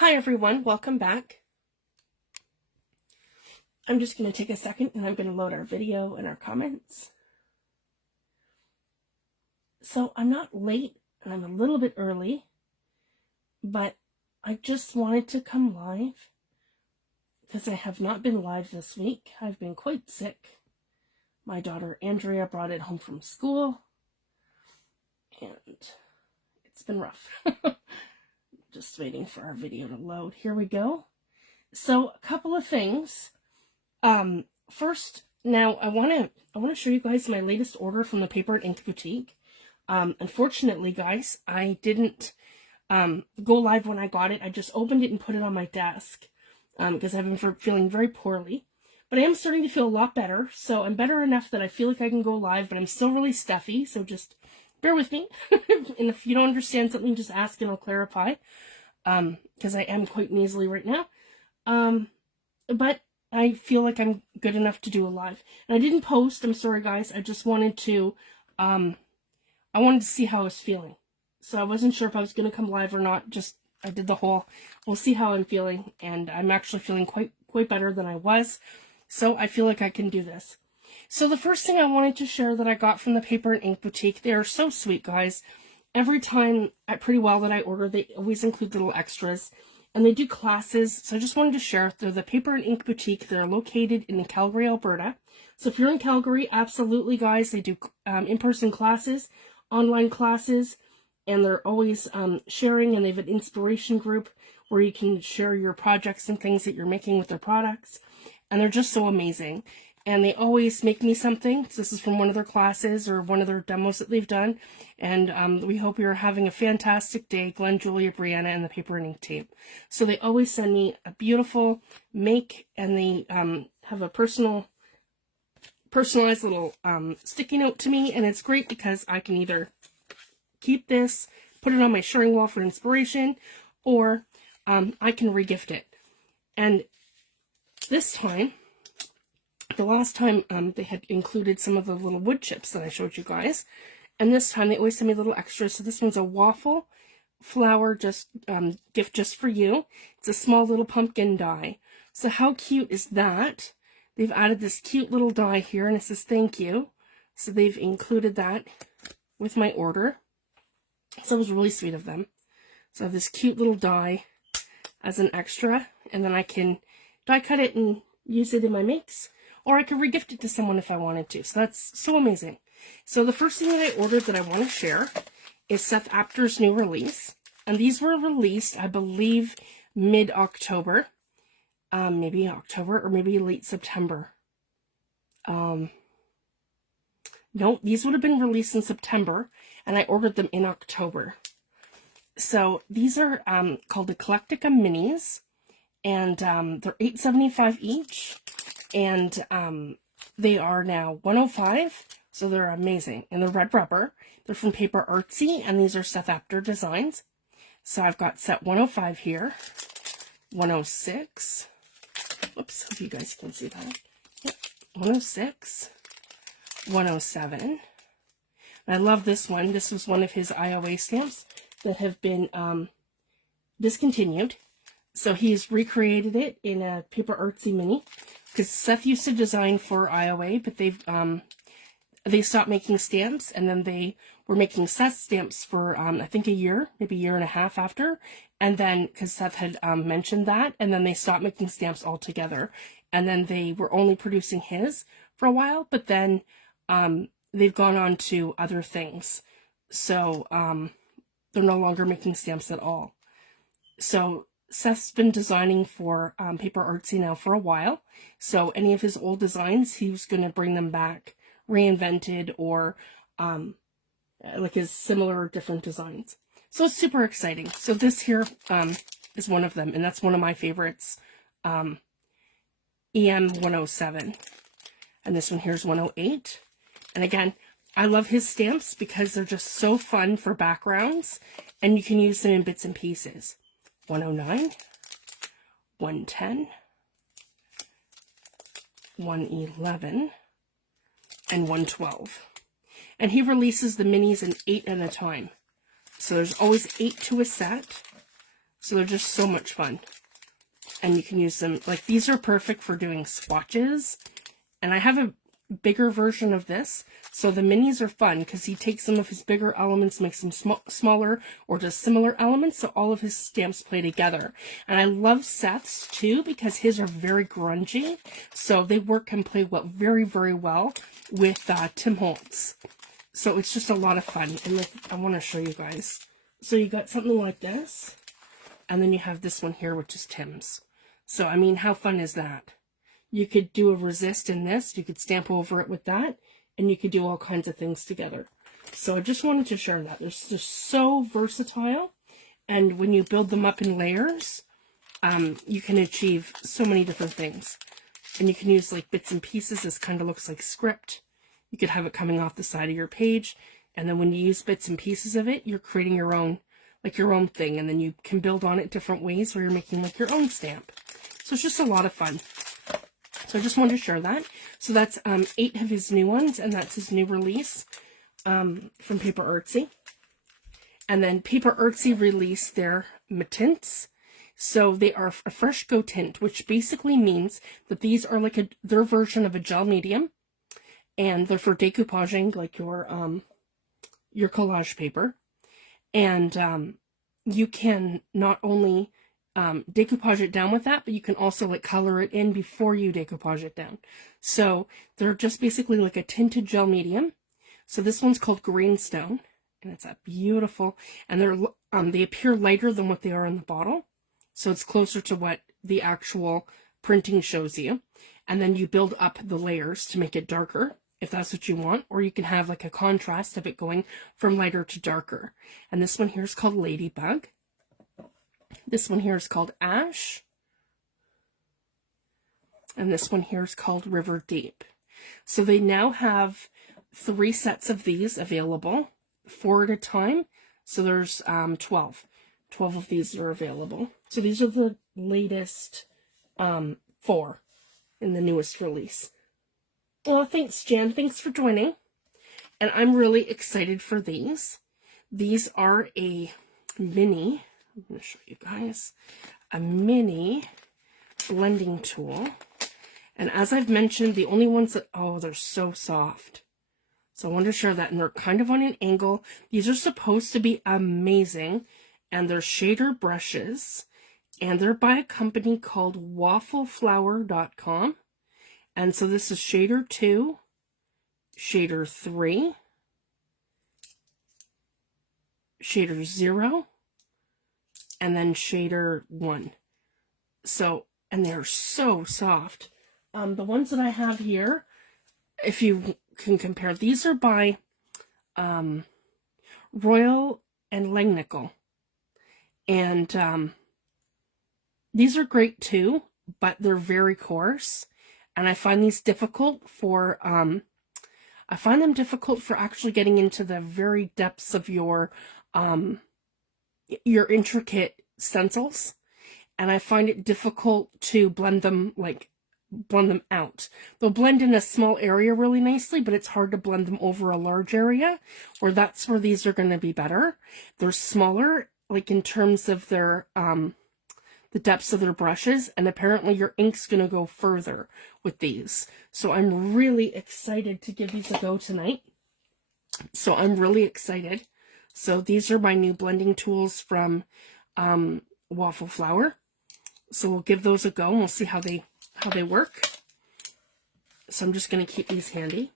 Hi everyone, welcome back. I'm just going to take a second and I'm going to load our video and our comments. So I'm not late and I'm a little bit early, but I just wanted to come live because I have not been live this week. I've been quite sick. My daughter Andrea brought it home from school and it's been rough. Just waiting for our video to load. Here we go. So a couple of things. First, now I want to show you guys my latest order from the Paper and Ink Boutique. Unfortunately, guys, I didn't go live when I got it. I just opened it and put it on my desk because I've been feeling very poorly. But I am starting to feel a lot better, so I'm better enough that I feel like I can go live, but I'm still really stuffy, so just bear with me. And if you don't understand something, just ask and I'll clarify, because I am quite nasally right now. But I feel like I'm good enough to do a live. And I didn't post, I'm sorry guys, I just wanted to, I wanted to see how I was feeling. So I wasn't sure if I was going to come live or not, I did the whole, we'll see how I'm feeling, and I'm actually feeling quite better than I was. So I feel like I can do this. So the first thing I wanted to share that I got from the Paper and Ink Boutique, they are so sweet, guys. Every time at Pretty Well that I order, they always include little extras. And they do classes, so I just wanted to share. They're the Paper and Ink Boutique. They're located in Calgary, Alberta. So if you're in Calgary, absolutely, guys, they do in-person classes, online classes, and they're always sharing, and they have an inspiration group where you can share your projects and things that you're making with their products. And they're just so amazing. And they always make me something. So this is from one of their classes or one of their demos that they've done. And we hope you're having a fantastic day, Glenn, Julia, Brianna, and the Paper and Ink team. So they always send me a beautiful make, and they have a personalized little sticky note to me. And it's great because I can either keep this, put it on my sharing wall for inspiration, or I can regift it. And this time, the last time they had included some of the little wood chips that I showed you guys, and this time they always send me little extras. So this one's a Waffleflower gift just for you. It's a small little pumpkin die. So how cute is that? They've added this cute little die here, and it says thank you. So they've included that with my order. So it was really sweet of them. So I have this cute little die as an extra, and then I can die cut it and use it in my makes, or I could regift it to someone if I wanted to. So that's so amazing. So the first thing that I ordered that I want to share is Seth Apters' new release. And these were released, I believe, mid-October. Maybe October or maybe late September. No, these would have been released in September, and I ordered them in October. So these are called Eclectica Minis, and they're $8.75 each, and they are now $105, so they're amazing. And they're red rubber. They're from Paper Artsy, and these are Seth Apters designs. So I've got set 105 here, 106. Whoops, hope you guys can see that. Yep, 106, 107. And I love this one. This was one of his IOA stamps that have been discontinued. So he's recreated it in a Paper Artsy mini, because Seth used to design for IOA, but they stopped making stamps, and then they were making Seth stamps for I think a year, maybe a year and a half after, and then because Seth had mentioned that, and then they stopped making stamps altogether, and then they were only producing his for a while, but then they've gone on to other things, so they're no longer making stamps at all. So Seth's been designing for Paper Artsy now for a while, so any of his old designs, he was going to bring them back reinvented, or like his similar different designs. So it's super exciting. So this here is one of them, and that's one of my favorites, EM 107, and this one here is 108. And again, I love his stamps because they're just so fun for backgrounds, and you can use them in bits and pieces. 109, 110, 111, and 112. And he releases the minis in 8 at a time. So there's always 8 to a set. So they're just so much fun. And you can use them, like these are perfect for doing swatches. And I have a bigger version of this. So the minis are fun because he takes some of his bigger elements, makes them smaller, or just similar elements. So all of his stamps play together. And I love Seth's too because his are very grungy. So they work and play very, very well with Tim Holtz. So it's just a lot of fun. And like, I want to show you guys. So you got something like this. And then you have this one here, which is Tim's. So, I mean, how fun is that? You could do a resist in this. You could stamp over it with that. And you could do all kinds of things together. So I just wanted to share that. They're just so versatile. And when you build them up in layers, you can achieve so many different things. And you can use like bits and pieces. This kind of looks like script. You could have it coming off the side of your page. And then when you use bits and pieces of it, you're creating your own, like your own thing. And then you can build on it different ways where you're making like your own stamp. So it's just a lot of fun. So I just wanted to share that. So that's 8 of his new ones, and that's his new release from Paper Artsy. And then Paper Artsy released their tints. So they are a fresh go tint, which basically means that these are like their version of a gel medium, and they're for decoupaging like your collage paper. And you can not only decoupage it down with that, but you can also like color it in before you decoupage it down. So they're just basically like a tinted gel medium. So this one's called Greenstone, and it's a beautiful, and they appear lighter than what they are in the bottle. So it's closer to what the actual printing shows you. And then you build up the layers to make it darker, if that's what you want, or you can have like a contrast of it going from lighter to darker. And this one here is called Ladybug. This one here is called Ash. And this one here is called River Deep. So they now have 3 sets of these available, 4 at a time. So there's 12. 12 of these are available. So these are the latest 4 in the newest release. Well, thanks, Jan. Thanks for joining. And I'm really excited for these. These are a mini, I'm going to show you guys, a mini blending tool. And as I've mentioned, the only ones that, oh, they're so soft. So I wanted to share that, and they're kind of on an angle. These are supposed to be amazing, and they're shader brushes, and they're by a company called Waffleflower.com. And so this is shader 2, shader 3, shader 0, and then shader 1. So, and they're so soft. The ones that I have here, if you can compare, these are by Royal and Langnickel. And these are great too, but they're very coarse. And I find these difficult for, I find them difficult for actually getting into the very depths of your intricate stencils. And I find it difficult to blend them out. They'll blend in a small area really nicely, but it's hard to blend them over a large area, or that's where these are going to be better. They're smaller, like in terms of their, the depths of their brushes, and apparently your ink's going to go further with these. So I'm really excited to give these a go tonight. So I'm really excited. So these are my new blending tools from Waffleflower. So we'll give those a go and we'll see how they work. So I'm just going to keep these handy.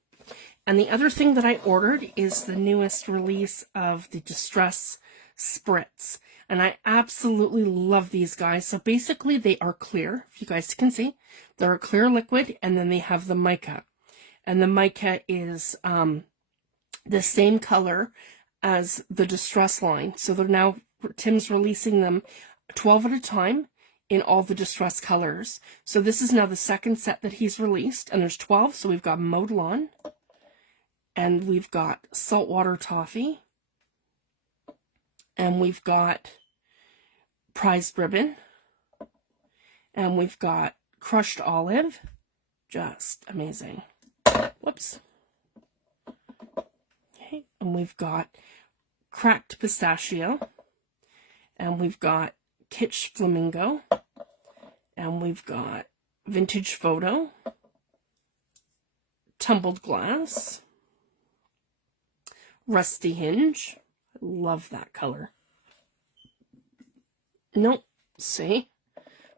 And the other thing that I ordered is the newest release of the Distress Spritz. And I absolutely love these guys. So basically they are clear, if you guys can see. They're a clear liquid, and then they have the mica. And the mica is the same color as the Distress line. So they're now, Tim's releasing them 12 at a time in all the Distress colors. So this is now the second set that he's released, and there's 12. So we've got Mowed Lawn, and we've got Saltwater Toffee, and we've got Prized Ribbon, and we've got Crushed Olive. Just amazing. Whoops. Okay, and we've got Cracked Pistachio, and we've got Kitsch Flamingo. And we've got Vintage Photo, Tumbled Glass, Rusty Hinge. I love that color. Nope, see?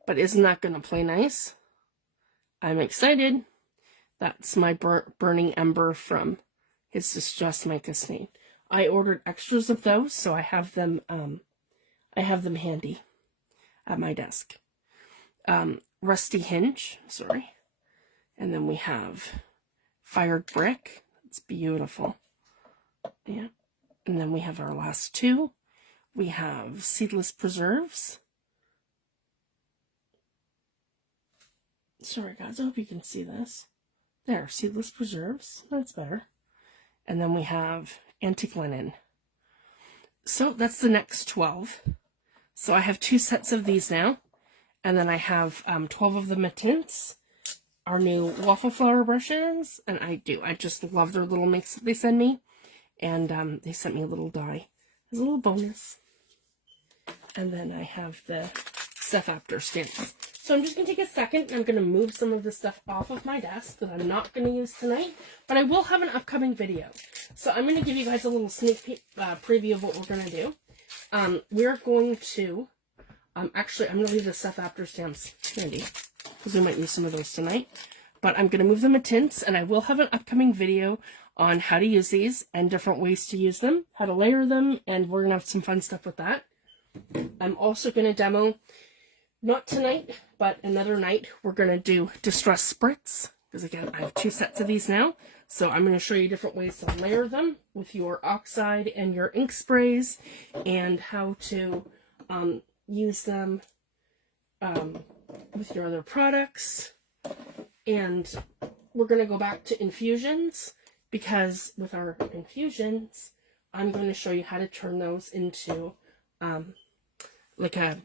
But isn't that going to play nice? I'm excited. That's my Burning Ember from his Distress Mica Snake. I ordered extras of those, so I have them handy at my desk. Rusty Hinge, sorry. And then we have Fired Brick. It's beautiful. Yeah. And then we have our last two. We have Seedless Preserves. Sorry guys, I hope you can see this. There, Seedless Preserves. That's better. And then we have Antique Linen. So that's the next 12. So I have 2 sets of these now. And then I have 12 of the Matins, our new Waffleflower brushes. And I just love their little mix that they send me. And they sent me a little die as a little bonus. And then I have the Seth Apters stamps. So I'm just going to take a second and I'm going to move some of this stuff off of my desk that I'm not going to use tonight. But I will have an upcoming video. So I'm going to give you guys a little sneak preview of what we're going to do. We're going to... actually, I'm going to leave the Seth Apters stamps handy, because we might use some of those tonight. But I'm going to move them to tints, and I will have an upcoming video on how to use these and different ways to use them, how to layer them, and we're going to have some fun stuff with that. I'm also going to demo, not tonight, but another night, we're going to do Distress Spritz, because again, I have 2 sets of these now. So I'm going to show you different ways to layer them with your oxide and your ink sprays, and how to use them with your other products. And we're going to go back to infusions, because with our infusions, I'm going to show you how to turn those into like a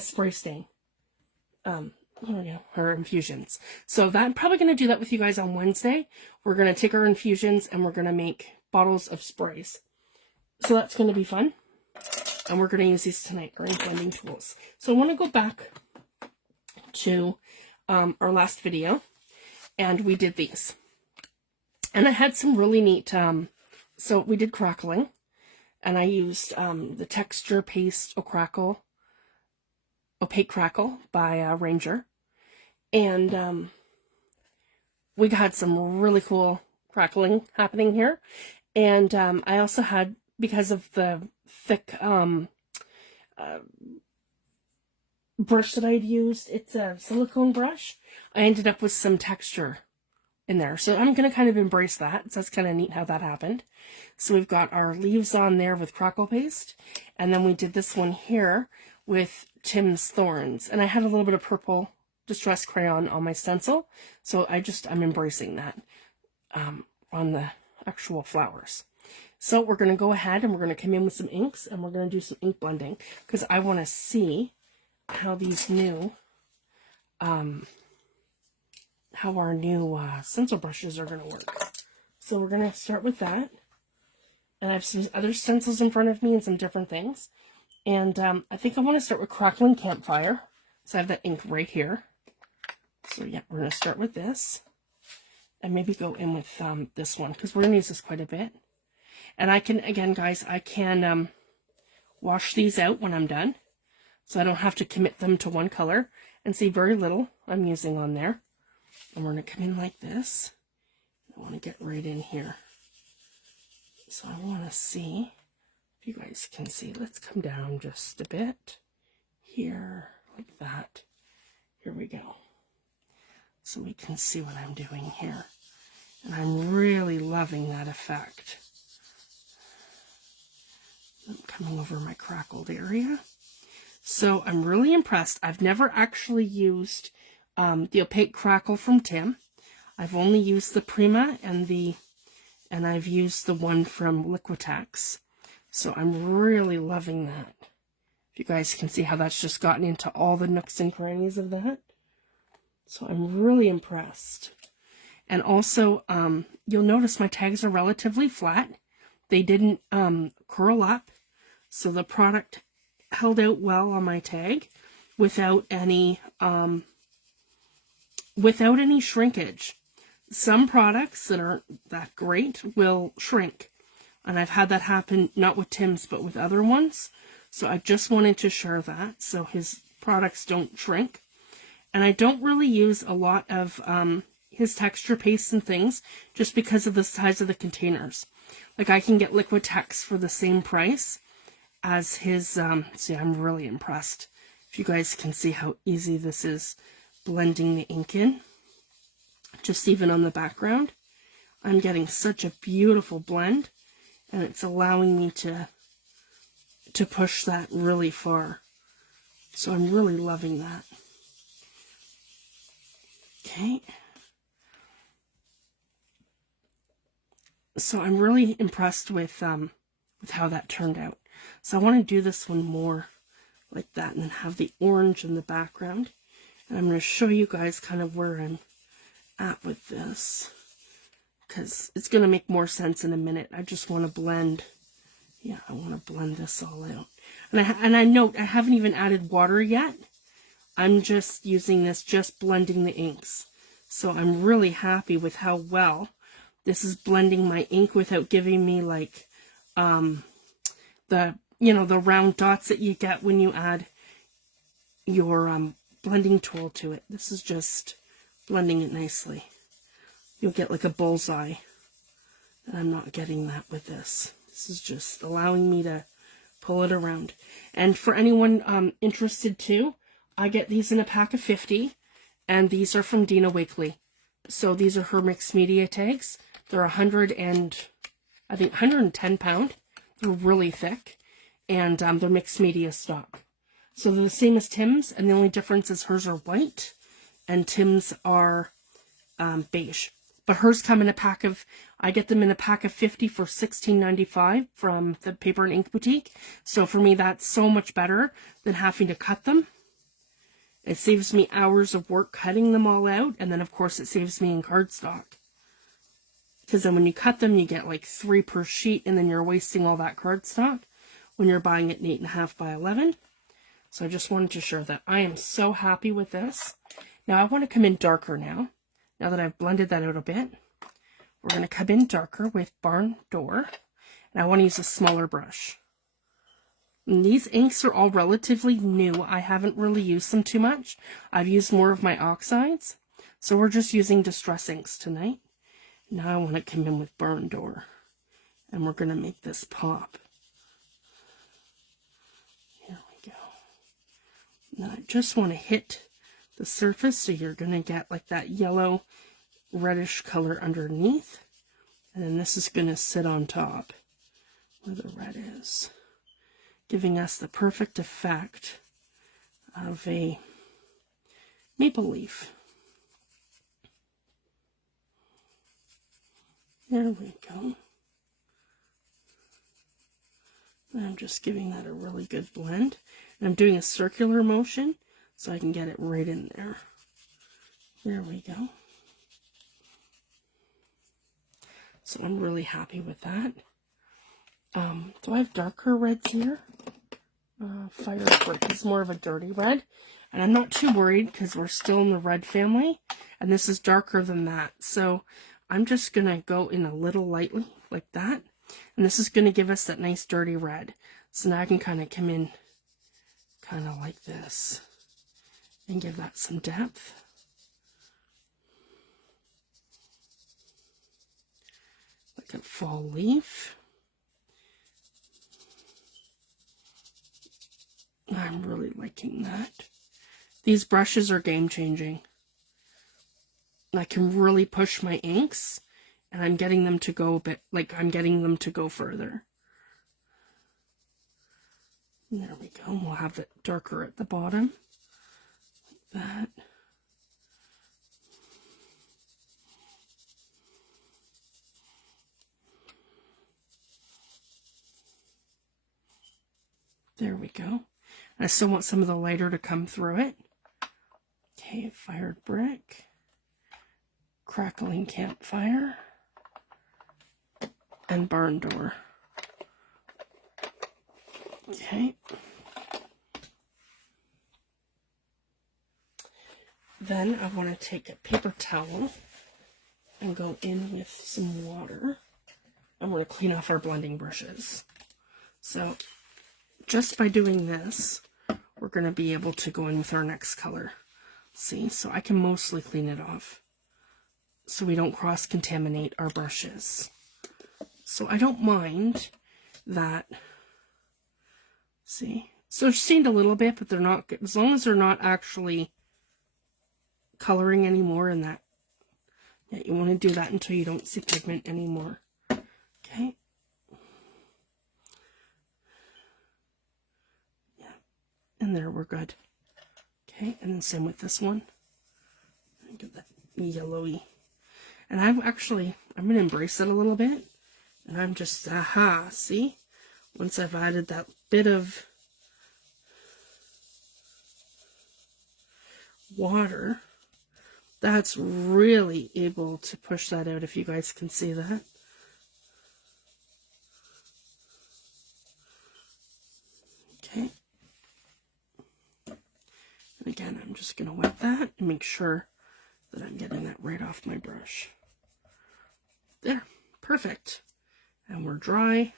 spray stain. Our infusions. So I'm probably going to do that with you guys on Wednesday. We're going to take our infusions and we're going to make bottles of sprays. So that's going to be fun. And we're going to use these tonight, our ink blending tools. So I want to go back to our last video, and we did these. And I had some really neat, so we did crackling, and I used the texture paste opaque crackle by Ranger. And we had some really cool crackling happening here. And I also had, because of the thick brush that I'd used, it's a silicone brush, I ended up with some texture in there. So I'm going to kind of embrace that. So that's kind of neat how that happened. So we've got our leaves on there with crackle paste. And then we did this one here with Tim's Thorns. And I had a little bit of purple distress crayon on my stencil. So I'm embracing that on the actual flowers. So we're going to go ahead and we're going to come in with some inks, and we're going to do some ink blending, because I want to see how these new, how our new stencil brushes are going to work. So we're going to start with that. And I have some other stencils in front of me and some different things. And I think I want to start with Crackling Campfire. So I have that ink right here. So yeah, we're going to start with this. And maybe go in with this one, because we're going to use this quite a bit. And I can, again, guys, I can wash these out when I'm done. So I don't have to commit them to one color. And see, very little I'm using on there. And we're going to come in like this. I want to get right in here. So I want to see if you guys can see. Let's come down just a bit. Here, like that. Here we go. So we can see what I'm doing here. And I'm really loving that effect. I'm coming over my crackled area. So I'm really impressed. I've never actually used the opaque crackle from Tim. I've only used the Prima and I've used the one from Liquitex. So I'm really loving that. If you guys can see how that's just gotten into all the nooks and crannies of that. So I'm really impressed. And also, you'll notice my tags are relatively flat. They didn't curl up. So the product held out well on my tag without any shrinkage. Some products that aren't that great will shrink, and I've had that happen not with Tim's but with other ones. So I just wanted to share that so his products don't shrink. And I don't really use a lot of his texture pastes and things just because of the size of the containers. Like I can get Liquitex for the same price as his, see, I'm really impressed. If you guys can see how easy this is blending the ink in, just even on the background. I'm getting such a beautiful blend, and it's allowing me to push that really far. So I'm really loving that. Okay. So I'm really impressed with how that turned out. So I want to do this one more like that and then have the orange in the background. And I'm going to show you guys kind of where I'm at with this, because it's going to make more sense in a minute. I just want to blend, yeah, I want to blend this all out. And I note I haven't even added water yet. I'm just using this, just blending the inks. So I'm really happy with how well this is blending my ink without giving me like the round dots that you get when you add your blending tool to it. This is just blending it nicely. You'll get like a bullseye, and I'm not getting that with this. This is just allowing me to pull it around. And for anyone interested too, I get these in a pack of 50, and these are from Dina Wakely. So these are her mixed media tags. They're 110 pound. They're really thick, and they're mixed media stock. So they're the same as Tim's, and the only difference is hers are white, and Tim's are beige. But hers come in a pack of, I get them in a pack of 50 for $16.95 from the Paper and Ink Boutique. So for me, that's so much better than having to cut them. It saves me hours of work cutting them all out, and then of course it saves me in cardstock. Because then when you cut them, you get like 3 per sheet, and then you're wasting all that cardstock when you're buying it in 8.5 by 11. So I just wanted to share that. I am so happy with this. Now I want to come in darker now. Now that I've blended that out a bit, we're going to come in darker with Barn Door, and I want to use a smaller brush. And these inks are all relatively new. I haven't really used them too much. I've used more of my oxides, so we're just using Distress inks tonight. Now I want to come in with Barn Door, and we're going to make this pop. Here we go. Now I just want to hit the surface, so you're going to get like that yellow reddish color underneath, and then this is going to sit on top where the red is, giving us the perfect effect of a maple leaf. There we go. And I'm just giving that a really good blend, and I'm doing a circular motion so I can get it right in there. There we go. So I'm really happy with that. Do I have darker reds here? Fire Brick is more of a dirty red. And I'm not too worried because we're still in the red family. And this is darker than that. So I'm just going to go in a little lightly like that. And this is going to give us that nice dirty red. So now I can kind of come in kind of like this and give that some depth. Like a fall leaf. I'm really liking that. These brushes are game-changing. I can really push my inks, and I'm getting them to go a bit, like I'm getting them to go further. There we go. We'll have it darker at the bottom. Like that. There we go. I still want some of the lighter to come through it. Okay, Fired Brick. Crackling Campfire. And Barn Door. Okay. Then I want to take a paper towel and go in with some water. And we're going to clean off our blending brushes. So just by doing this, we're going to be able to go in with our next color. See, so I can mostly clean it off so we don't cross-contaminate our brushes. So I don't mind that. See, so it's stained a little bit, but they're not, as long as they're not actually coloring anymore in that. Yeah, you want to do that until you don't see pigment anymore. Okay. Yeah, and there we're good. Okay, and then same with this one. Get that yellowy. And I'm going to embrace it a little bit. And I'm just, see? Once I've added that bit of water, that's really able to push that out, if you guys can see that. Okay. And again, I'm just going to wet that and make sure that I'm getting that right off my brush. There, perfect. And we're dry,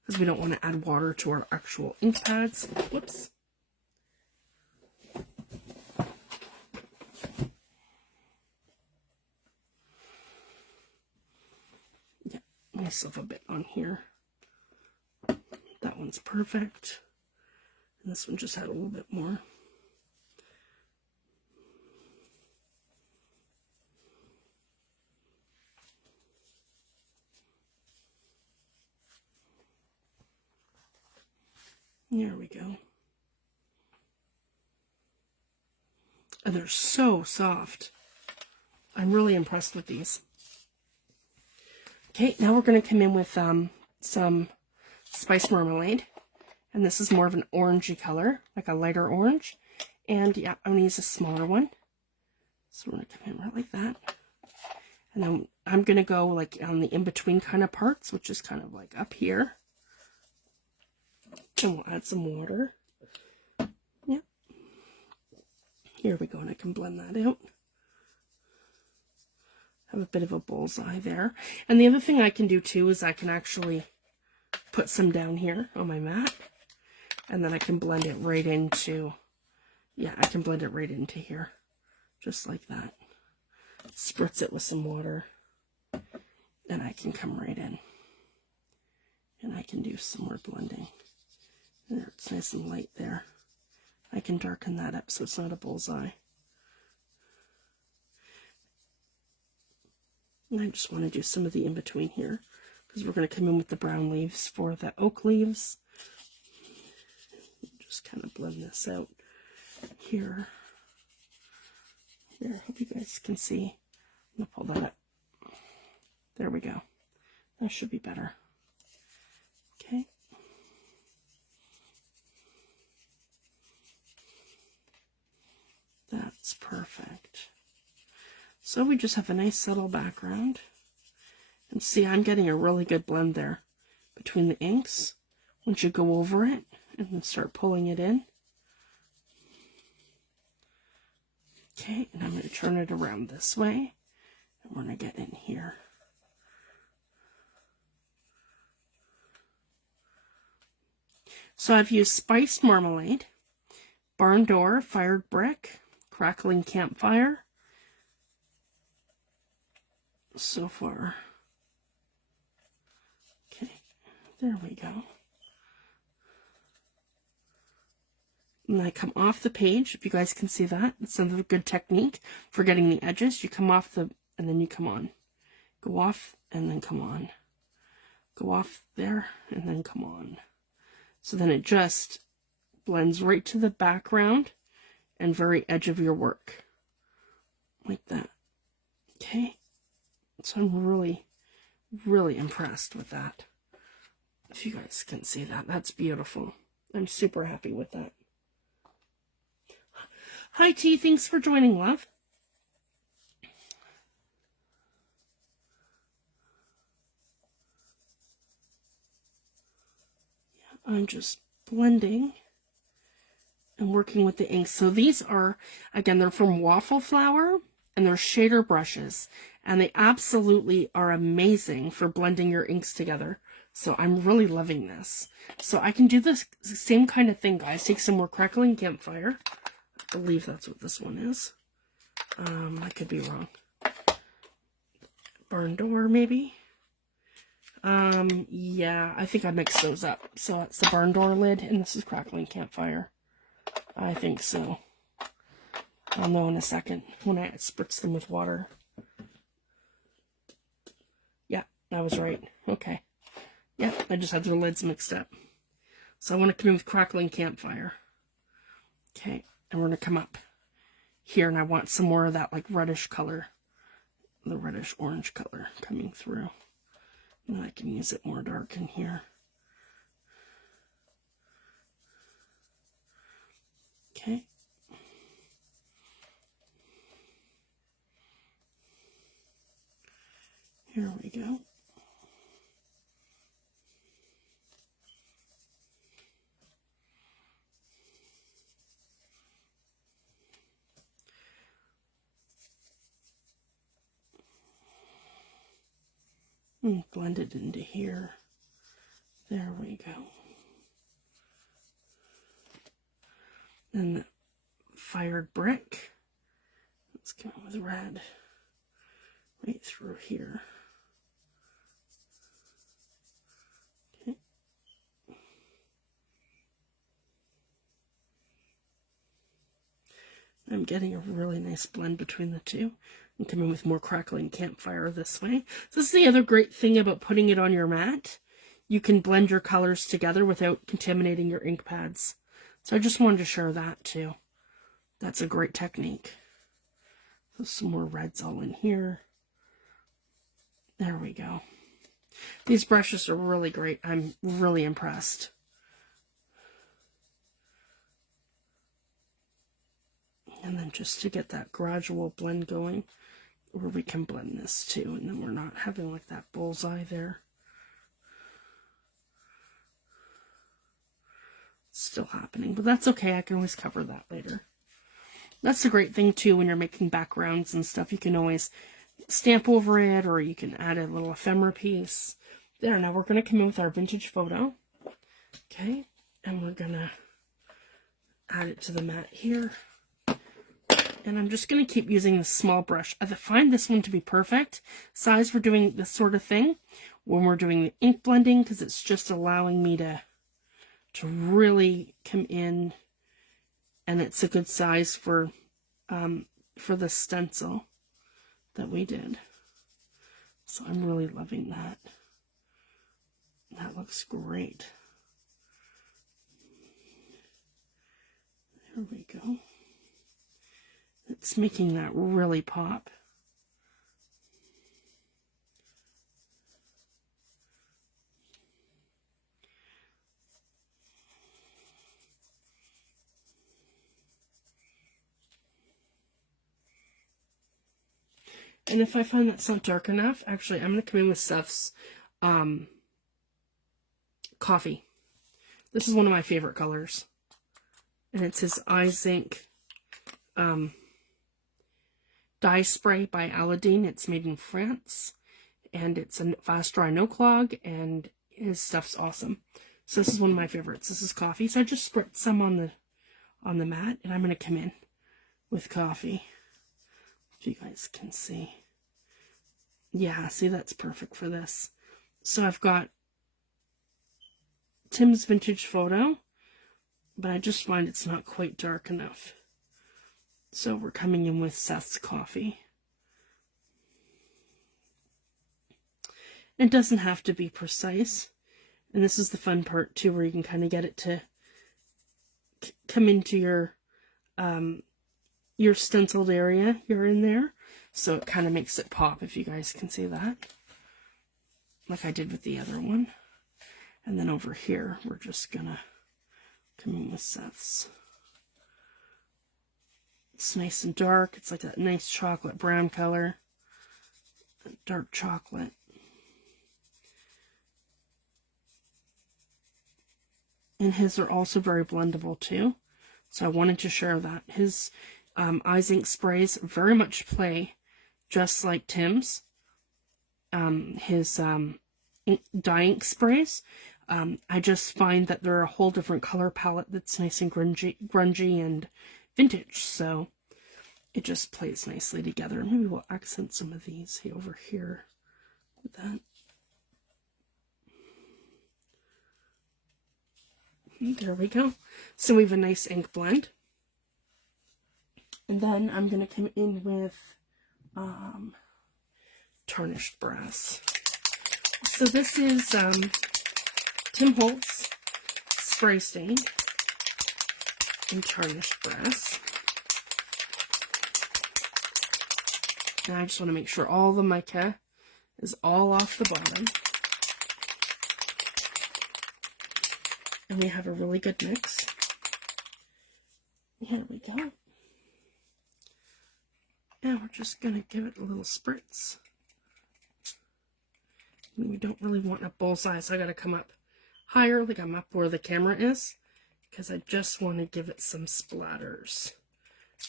because we don't want to add water to our actual ink pads. Whoops. Yeah, myself a bit on here. That one's perfect. And this one just had a little bit more. There we go. And they're so soft. I'm really impressed with these. Okay, now we're going to come in with some Spice Marmalaide. And this is more of an orangey color, like a lighter orange. And yeah, I'm going to use a smaller one. So we're going to come in right like that. And then I'm going to go like on the in-between kind of parts, which is kind of like up here. And we'll add some water. Yeah. Here we go, and I can blend that out. Have a bit of a bullseye there. And the other thing I can do too is I can actually put some down here on my mat. And then I can blend it right into, yeah, I can blend it right into here. Just like that. Spritz it with some water. And I can come right in. And I can do some more blending. There, it's nice and light there. I can darken that up so it's not a bullseye. And I just want to do some of the in-between here, because we're going to come in with the brown leaves for the oak leaves. Just kind of blend this out here. There, I hope you guys can see. I'm going to pull that up. There we go. That should be better. Okay. That's perfect. So we just have a nice subtle background. And see, I'm getting a really good blend there between the inks. Once you go over it and then start pulling it in. Okay, and I'm going to turn it around this way. And we're going to get in here. So I've used Spice Marmalaide, Barn Door, Fired Brick, Crackling Campfire. So far. Okay, there we go. And I come off the page, if you guys can see that. It's another good technique for getting the edges. You come off the, and then you come on. Go off, and then come on. Go off there, and then come on. So then it just blends right to the background and very edge of your work. Like that. Okay? So I'm really, really impressed with that. If you guys can see that, that's beautiful. I'm super happy with that. Hi T, thanks for joining, love. Yeah, I'm just blending and working with the inks. So these are, again, they're from Waffleflower, and they're shader brushes, and they absolutely are amazing for blending your inks together. So I'm really loving this. So I can do this same kind of thing, guys. Take some more Crackling Campfire. I believe that's what this one is. I could be wrong. Barn Door, maybe? Yeah, I think I mixed those up. So it's the Barn Door lid, and this is Crackling Campfire. I think so. I'll know in a second when I spritz them with water. Yeah, I was right. Okay. Yeah, I just had their lids mixed up. So I want to come in with Crackling Campfire. Okay, and we're going to come up here, and I want some more of that like reddish color. The reddish orange color coming through. And I can use it more dark in here. Okay. Here we go. And blend it into here. There we go. And the fired brick. Let's go with red right through here. Okay. I'm getting a really nice blend between the two. And come in with more Crackling Campfire this way. So this is the other great thing about putting it on your mat. You can blend your colors together without contaminating your ink pads. So I just wanted to share that too. That's a great technique. So some more reds all in here. There we go. These brushes are really great. I'm really impressed. And then just to get that gradual blend going, where we can blend this too, and then we're not having like that bullseye there. It's still happening, but that's okay. I can always cover that later. That's the great thing too when you're making backgrounds and stuff. You can always stamp over it, or you can add a little ephemera piece. There, now we're going to come in with our vintage photo. Okay, and we're going to add it to the mat here. And I'm just going to keep using this small brush. I find this one to be perfect size for doing this sort of thing when we're doing the ink blending, because it's just allowing me to really come in, and it's a good size for the stencil that we did. So I'm really loving that. That looks great. There we go. It's making that really pop. And if I find that's not dark enough, actually, I'm going to come in with Seth's Coffee. This is one of my favorite colors. And it's his Izink dye spray by Aladine. It's made in France, and it's a fast dry, no clog, and his stuff's awesome. So this is one of my favorites. This is Coffee. So I just spritz some on the mat, and I'm going to come in with Coffee. If you guys can see. Yeah, see, that's perfect for this. So I've got Tim's vintage photo, but I just find it's not quite dark enough. So we're coming in with Seth's Coffee. It doesn't have to be precise. And this is the fun part too, where you can kind of get it to come into your stenciled area you're in there. So it kind of makes it pop, if you guys can see that. Like I did with the other one. And then over here, we're just gonna come in with Seth's. It's nice and dark. It's like that nice chocolate brown color. Dark chocolate. And his are also very blendable too. So I wanted to share that. His Izink sprays very much play just like Tim's. His dye ink sprays, I just find that they're a whole different color palette that's nice and grungy and vintage. So it just plays nicely together. Maybe we'll accent some of these over here with that. There we go. So we have a nice ink blend. And then I'm going to come in with tarnished brass. So this is Tim Holtz spray stain in tarnished brass. And I just want to make sure all the mica is all off the bottom. And we have a really good mix. Here we go. And we're just going to give it a little spritz. And we don't really want a bullseye, so I got to come up higher, like I'm up where the camera is, because I just want to give it some splatters.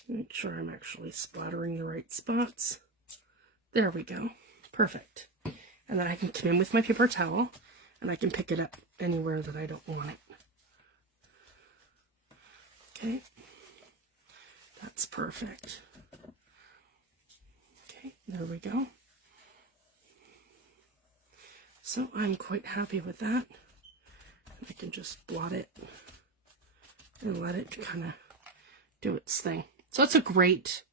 Make sure I'm actually splattering the right spots. There we go. Perfect. And then I can come in with my paper towel, and I can pick it up anywhere that I don't want it. Okay. That's perfect. Okay, there we go. So I'm quite happy with that. I can just blot it and let it kind of do its thing. So it's a great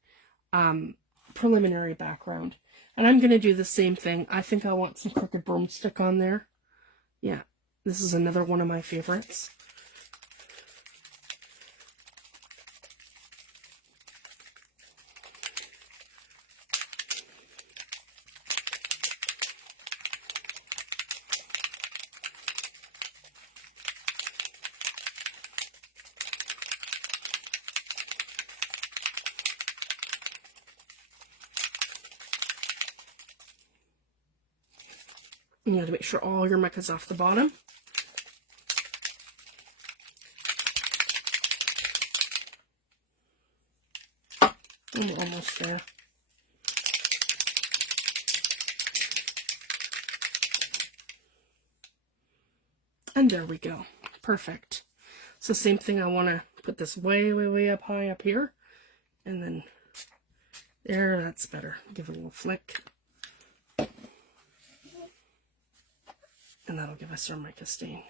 preliminary background. And I'm going to do the same thing. I think I want some crooked broomstick on there. Yeah, this is another one of my favorites. You have to make sure all your mica's off the bottom. And we're almost there. And there we go. Perfect. So same thing, I want to put this way, way, way up high up here. And then there, that's better. Give it a little flick. And that'll give us our mica stain.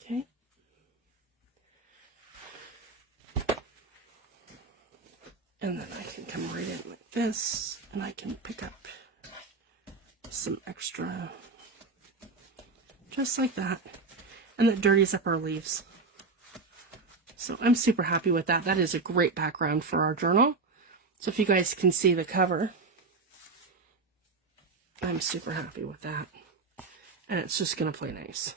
Okay. And then I can come right in like this, and I can pick up some extra, just like that. And that dirties up our leaves. So I'm super happy with that. That is a great background for our journal. So if you guys can see the cover, I'm super happy with that. And it's just going to play nice.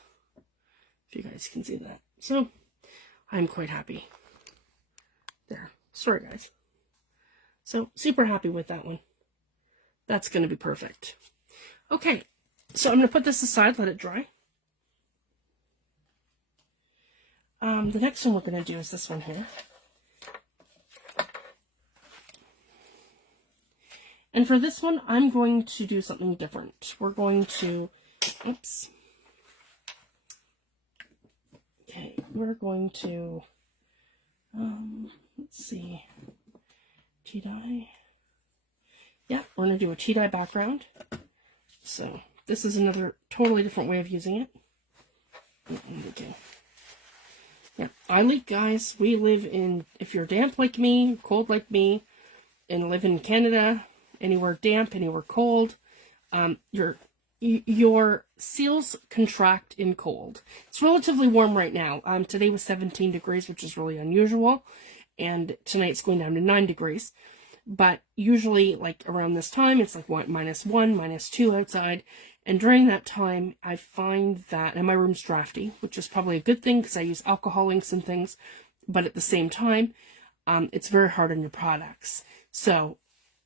If you guys can see that. So, I'm quite happy. There. Sorry, guys. So, super happy with that one. That's going to be perfect. Okay. So, I'm going to put this aside, let it dry. The next one we're going to do is this one here. And for this one, I'm going to do something different. We're going to, oops. Okay, we're going to, let's see, tea dye. Yeah, we're going to do a tea dye background. So this is another totally different way of using it. Okay. Yeah, I like, guys, we live in, if you're damp like me, cold like me, and live in Canada, anywhere damp, anywhere cold, your seals contract in cold. It's relatively warm right now. Today was 17 degrees, which is really unusual, and tonight's going down to 9 degrees. But usually, like around this time, it's like -1, -2 outside, and during that time, I find that, and my room's drafty, which is probably a good thing because I use alcohol inks and things, but at the same time, it's very hard on your products. So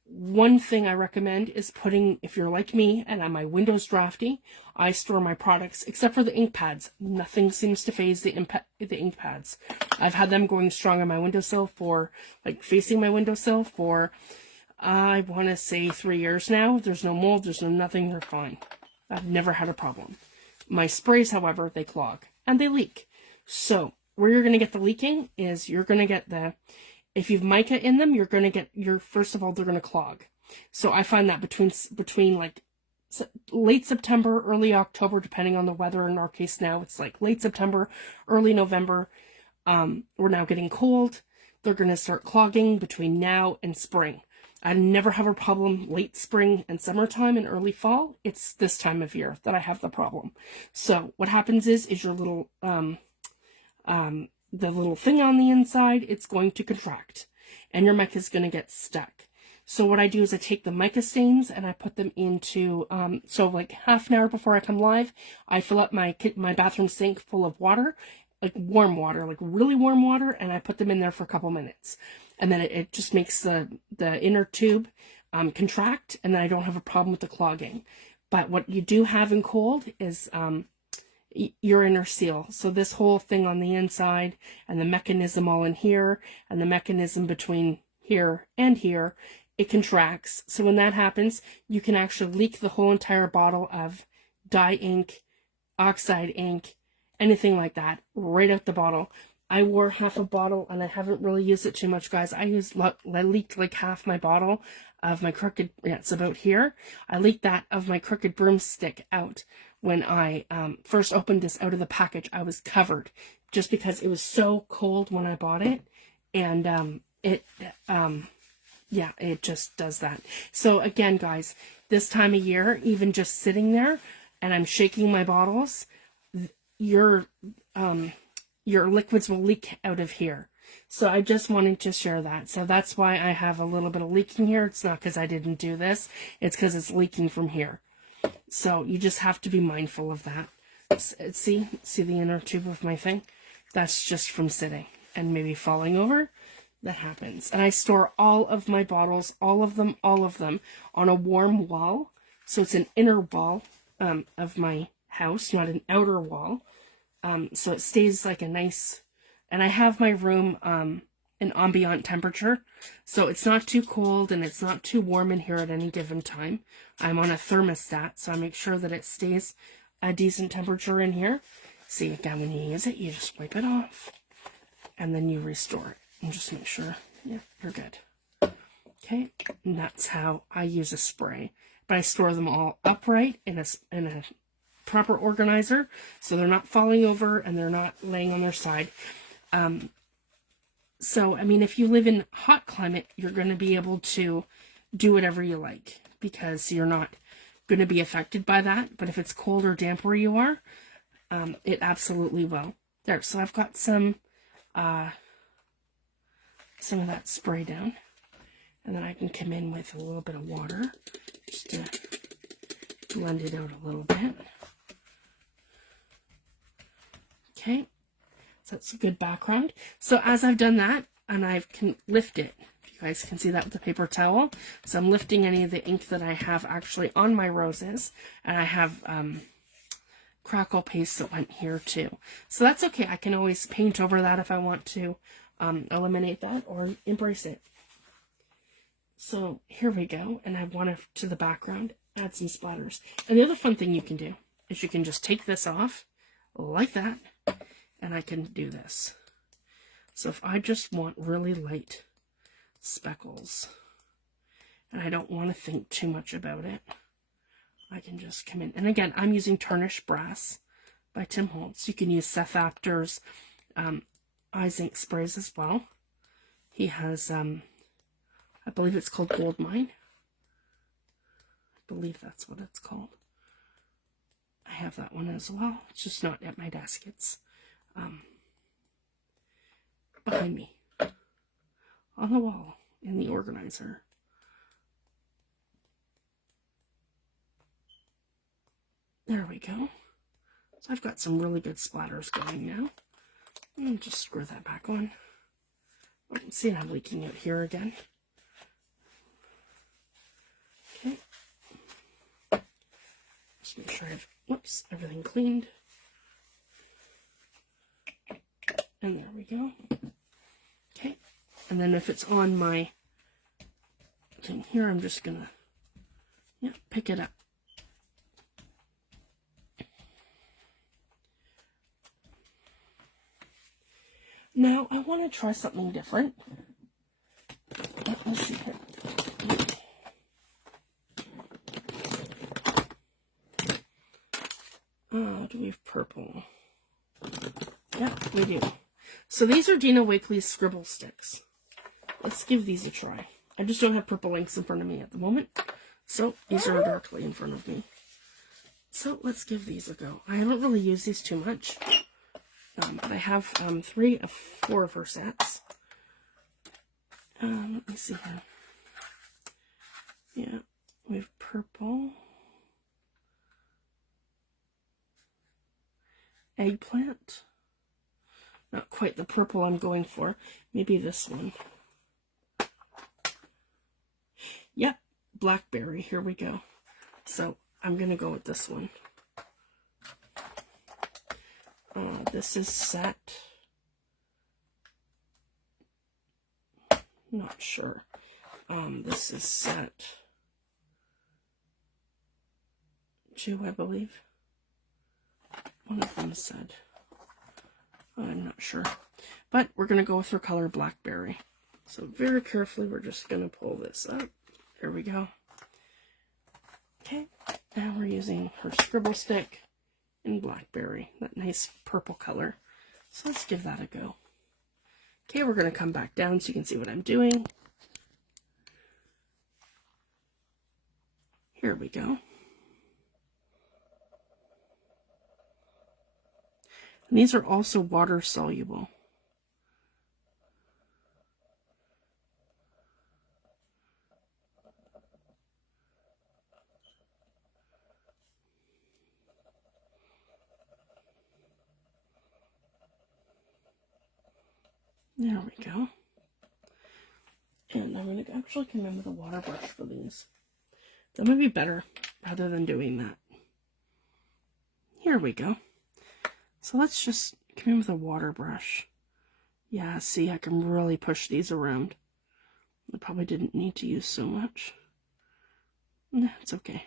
One thing I recommend is putting, if you're like me and my window's drafty, I store my products, except for the ink pads. Nothing seems to phase the ink pads. I've had them going strong on my windowsill for, like facing my windowsill for, I want to say 3 years now. There's no mold, there's no nothing, they're fine. I've never had a problem. My sprays, however, they clog and they leak. So where you're going to get the leaking is you're going to get if you've mica in them, you're going to get first of all, they're going to clog. So I find that between like late September, early October, depending on the weather. In our case now, it's like late September, early November. We're now getting cold. They're going to start clogging between now and spring. I never have a problem late spring and summertime and early fall. It's this time of year that I have the problem. So what happens is your little, the little thing on the inside, it's going to contract and your mica is going to get stuck. So what I do is I take the mica stains and I put them into, so like half an hour before I come live, I fill up my bathroom sink full of water, like warm water, like really warm water, and I put them in there for a couple minutes. And then it just makes the inner tube contract, and then I don't have a problem with the clogging. But what you do have in cold is your inner seal. So this whole thing on the inside and the mechanism all in here and the mechanism between here and here, it contracts. So when that happens, you can actually leak the whole entire bottle of dye ink, oxide ink, anything like that right out the bottle. I wore half a bottle and I haven't really used it too much, guys. I leaked like half my bottle of my crooked, yeah, it's about here. I leaked that of my crooked broomstick out. When I first opened this out of the package, I was covered just because it was so cold when I bought it. And yeah, it just does that. So again, guys, this time of year, even just sitting there and I'm shaking my bottles, your liquids will leak out of here. So I just wanted to share that. So that's why I have a little bit of leaking here. It's not because I didn't do this. It's because it's leaking from here. So you just have to be mindful of that. See the inner tube of my thing? That's just from sitting and maybe falling over. That happens. And I store all of my bottles, all of them, on a warm wall. So it's an inner wall of my house, not an outer wall. So it stays like a nice, and I have my room an ambient temperature, so it's not too cold and it's not too warm in here at any given time. I'm on a thermostat, so I make sure that it stays a decent temperature in here. See, again, when you use it, you just wipe it off and then you restore it and just make sure, yeah, you're good. Okay, and that's how I use a spray, but I store them all upright in a proper organizer, so they're not falling over and they're not laying on their side. So, I mean, if you live in hot climate, you're going to be able to do whatever you like because you're not going to be affected by that. But if it's cold or damp where you are, it absolutely will. There, so I've got some of that spray down. And then I can come in with a little bit of water just to blend it out a little bit. Okay, so that's a good background. So as I've done that, and I can lift it, if you guys can see that with the paper towel. So I'm lifting any of the ink that I have actually on my roses, and I have crackle paste that went here too. So that's okay. I can always paint over that if I want to eliminate that or embrace it. So here we go, and I want to the background add some splatters. And the other fun thing you can do is you can just take this off like that, and I can do this. So if I just want really light speckles and I don't want to think too much about it, I can just come in. And again, I'm using Tarnished Brass by Tim Holtz. You can use Seth Apters Izink sprays as well. He has, I believe it's called Gold Mine. I believe that's what it's called. I have that one as well. It's just not at my desk. It's behind me on the wall in the organizer. There we go. So I've got some really good splatters going now. And just screw that back on. Oh, see, I'm leaking out here again. Just make sure I have, whoops, everything cleaned. And there we go. Okay. And then if it's on my thing here, I'm just gonna, pick it up. Now, I want to try something different. Let's see here. Do we have purple? Yeah, we do. So these are Dina Wakely's scribble sticks. Let's give these a try. I just don't have purple inks in front of me at the moment, so these are directly in front of me. So let's give these a go. I haven't really used these too much, but I have 3 of 4 of her sets. Let me see here. Yeah, we have purple, eggplant. Not quite the purple I'm going for. Maybe this one. Yep, blackberry. Here we go. So I'm going to go with this one. This is set. Not sure. This is set 2, I believe. One of them said. I'm not sure. But we're going to go with her color blackberry. So very carefully, we're just going to pull this up. There we go. Okay. Now we're using her scribble stick in blackberry. That nice purple color. So let's give that a go. Okay, we're going to come back down so you can see what I'm doing. Here we go. And these are also water soluble. There we go. And I'm going to actually come in with a water brush for these. That might be better rather than doing that. Here we go. So let's just come in with a water brush. Yeah, see, I can really push these around. I probably didn't need to use so much. Nah, it's okay.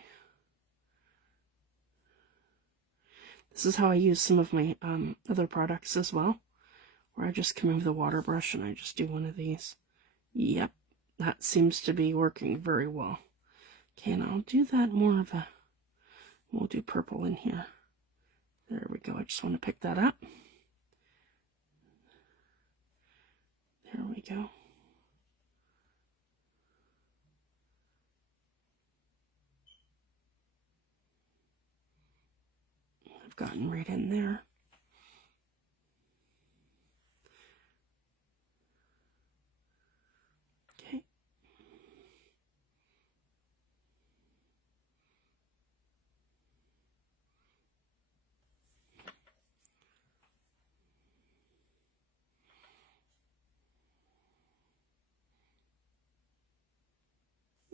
This is how I use some of my other products as well, where I just come in with a water brush and I just do one of these. Yep, that seems to be working very well. Okay, and I'll do that more of a, we'll do purple in here. There we go, I just want to pick that up. There we go. I've gotten right in there. Okay.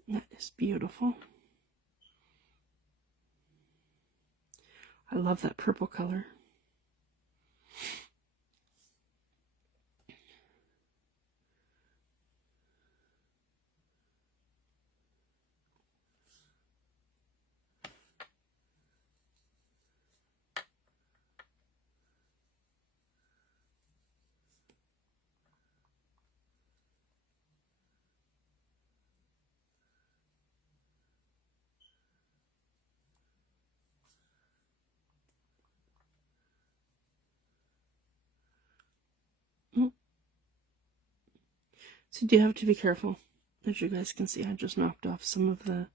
That is beautiful. I love that purple color. So you do have to be careful. As you guys can see, I just knocked off some of the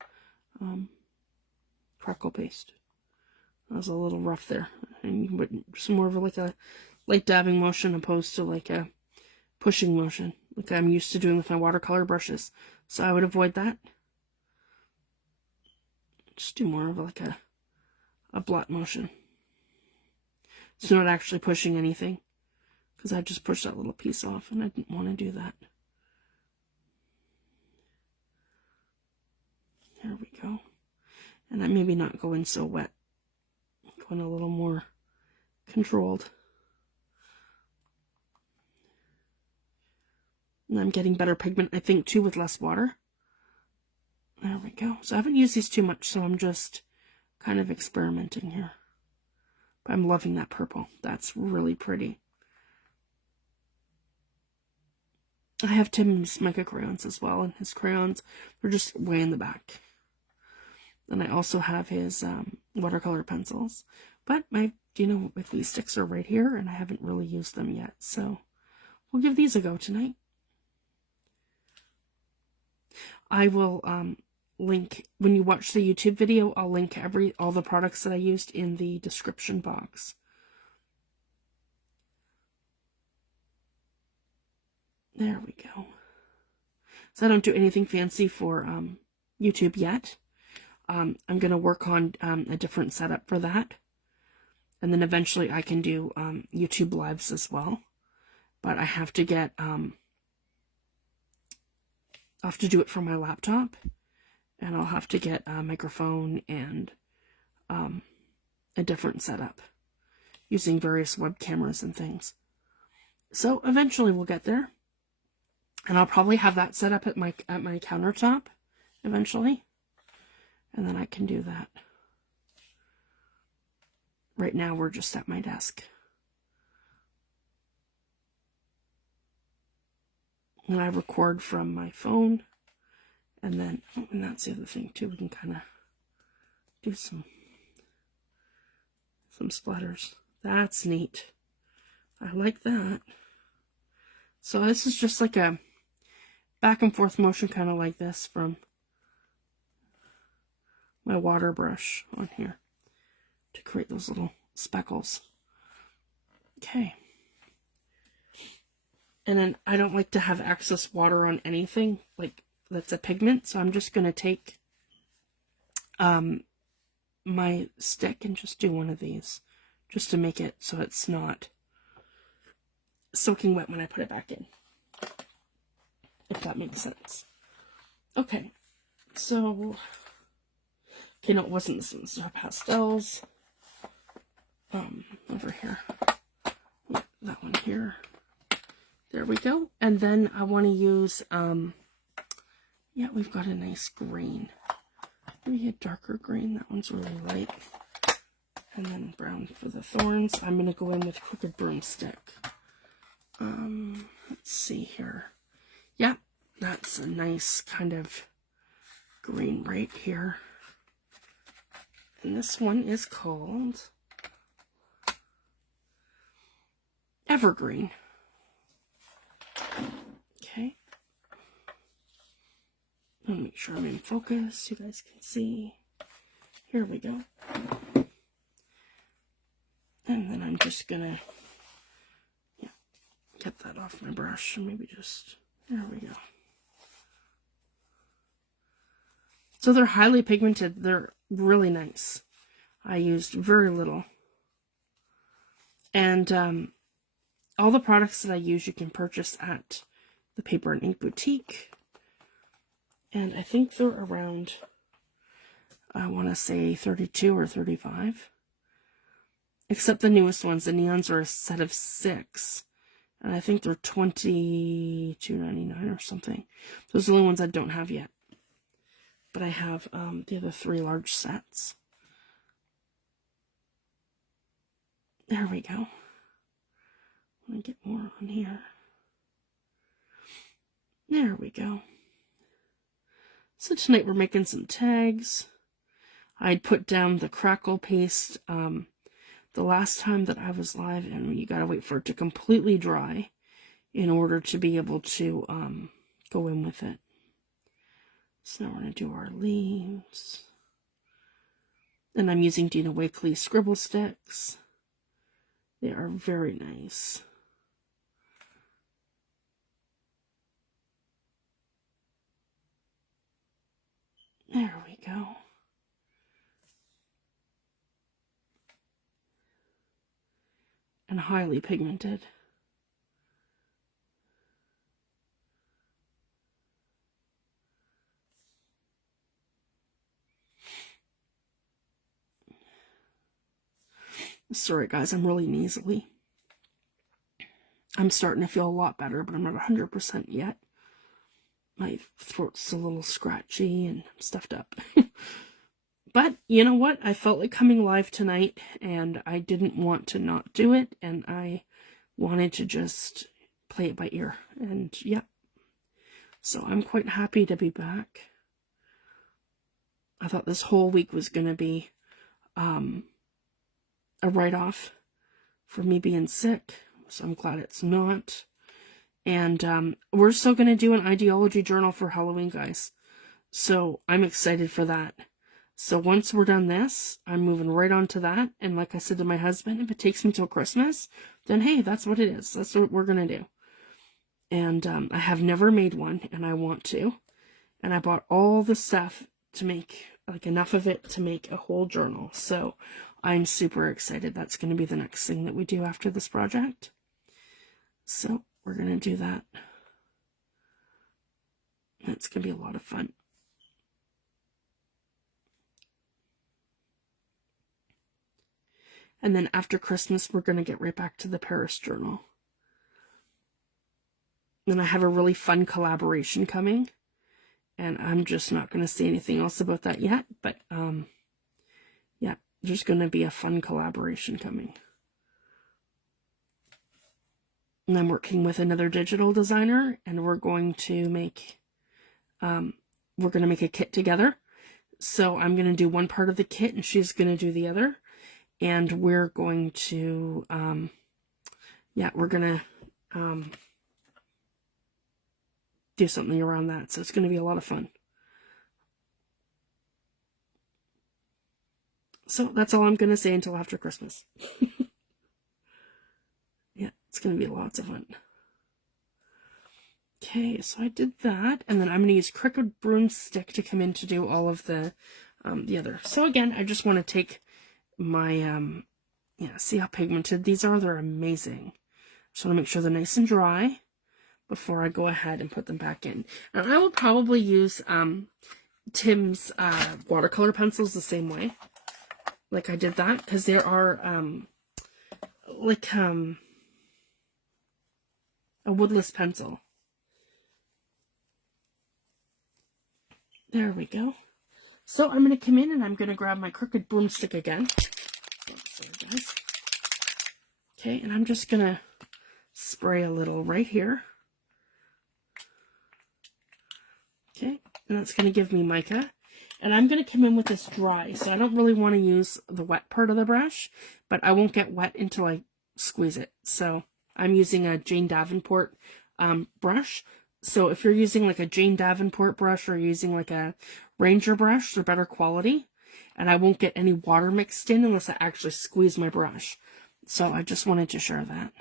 crackle paste. That was a little rough there. And but some more of like a light dabbing motion opposed to like a pushing motion, like I'm used to doing with my watercolor brushes. So I would avoid that. Just do more of like a blot motion. It's not actually pushing anything, because I just pushed that little piece off and I didn't want to do that. There we go. And I maybe not go in so wet going a little more controlled. And I'm getting better pigment, I think, too, with less water. There we go. So I haven't used these too much, so I'm just kind of experimenting here. But I'm loving that purple. That's really pretty. I have Tim's Mica crayons as well, and his crayons are just way in the back. And I also have his watercolor pencils. But my Dina Wakely sticks are right here, and I haven't really used them yet. So we'll give these a go tonight. I will link, when you watch the YouTube video, I'll link all the products that I used in the description box. There we go. So I don't do anything fancy for YouTube yet. I'm going to work on a different setup for that. And then eventually I can do YouTube lives as well. But I have to get, I'll have to do it from my laptop. And I'll have to get a microphone and a different setup using various web cameras and things. So eventually we'll get there. And I'll probably have that set up at my countertop eventually. And then I can do that. Right now we're just at my desk. And I record from my phone. And then, oh, and that's the other thing too, we can kind of do some splatters. That's neat. I like that. So this is just like a back and forth motion, kind of like this from my water brush on here to create those little speckles. Okay. And then I don't like to have excess water on anything like that's a pigment, so I'm just going to take my stick and just do one of these just to make it so it's not soaking wet when I put it back in, if that makes sense. Okay, so okay, no, it wasn't this one. So pastels over here, yeah, that one here, there we go. And then I want to use yeah, we've got a nice green. Maybe a darker green. That one's really light. And then brown for the thorns. I'm going to go in with crooked broomstick. Let's see here. Yeah, that's a nice kind of green right here. And this one is called Evergreen. Okay. I'll make sure I'm in focus, you guys can see. Here we go. And then I'm just gonna get that off my brush and maybe just, there we go. So they're highly pigmented, they're really nice. I used very little. And all the products that I use you can purchase at the Paper and Ink Boutique. And I think they're around, I want to say 32 or 35. Except the newest ones, the neons are a set of 6. And I think they're $22.99 or something. Those are the only ones I don't have yet. But I have the other 3 large sets. There we go. Let me get more on here. There we go. So tonight we're making some tags. I'd put down the crackle paste the last time that I was live, and you gotta wait for it to completely dry in order to be able to go in with it. So now we're gonna do our leaves. And I'm using Dina Wakely scribble sticks. They are very nice. There we go. And highly pigmented. Sorry guys, I'm really nasally. I'm starting to feel a lot better, but I'm not 100% yet. My throat's a little scratchy and stuffed up. But you know what? I felt like coming live tonight, and I didn't want to not do it, and I wanted to just play it by ear. And yeah, so I'm quite happy to be back. I thought this whole week was going to be a write-off for me being sick, so I'm glad it's not. And we're still going to do an ideology journal for Halloween, guys. So I'm excited for that. So once we're done this, I'm moving right on to that. And like I said to my husband, if it takes me till Christmas, then hey, that's what it is. That's what we're going to do. And I have never made one, and I want to. And I bought all the stuff to make, like enough of it to make a whole journal. So I'm super excited. That's going to be the next thing that we do after this project. So we're going to do that. It's going to be a lot of fun. And then after Christmas, we're going to get right back to the Paris journal. And I have a really fun collaboration coming. And I'm just not going to say anything else about that yet. But, yeah, there's going to be a fun collaboration coming. And I'm working with another digital designer. And we're going to make, a kit together. So I'm going to do one part of the kit, and she's going to do the other. And we're going to, we're going to do something around that. So it's going to be a lot of fun. So that's all I'm going to say until after Christmas. Yeah, it's going to be lots of fun. Okay, so I did that. And then I'm going to use Crooked Broomstick to come in to do all of the other. So again, I just want to take my, see how pigmented these are? They're amazing. Just want to make sure they're nice and dry before I go ahead and put them back in. And I will probably use Tim's watercolor pencils the same way. Like I did that, because there are a woodless pencil. There we go. So I'm going to come in and I'm going to grab my Crooked Broomstick again. Sorry, guys. Okay, and I'm just going to spray a little right here. Okay, and that's going to give me mica. And I'm going to come in with this dry, so I don't really want to use the wet part of the brush, but I won't get wet until I squeeze it. So I'm using a Jane Davenport brush. So if you're using like a Jane Davenport brush or using like a Ranger brush, they're better quality. And I won't get any water mixed in unless I actually squeeze my brush. So I just wanted to share that.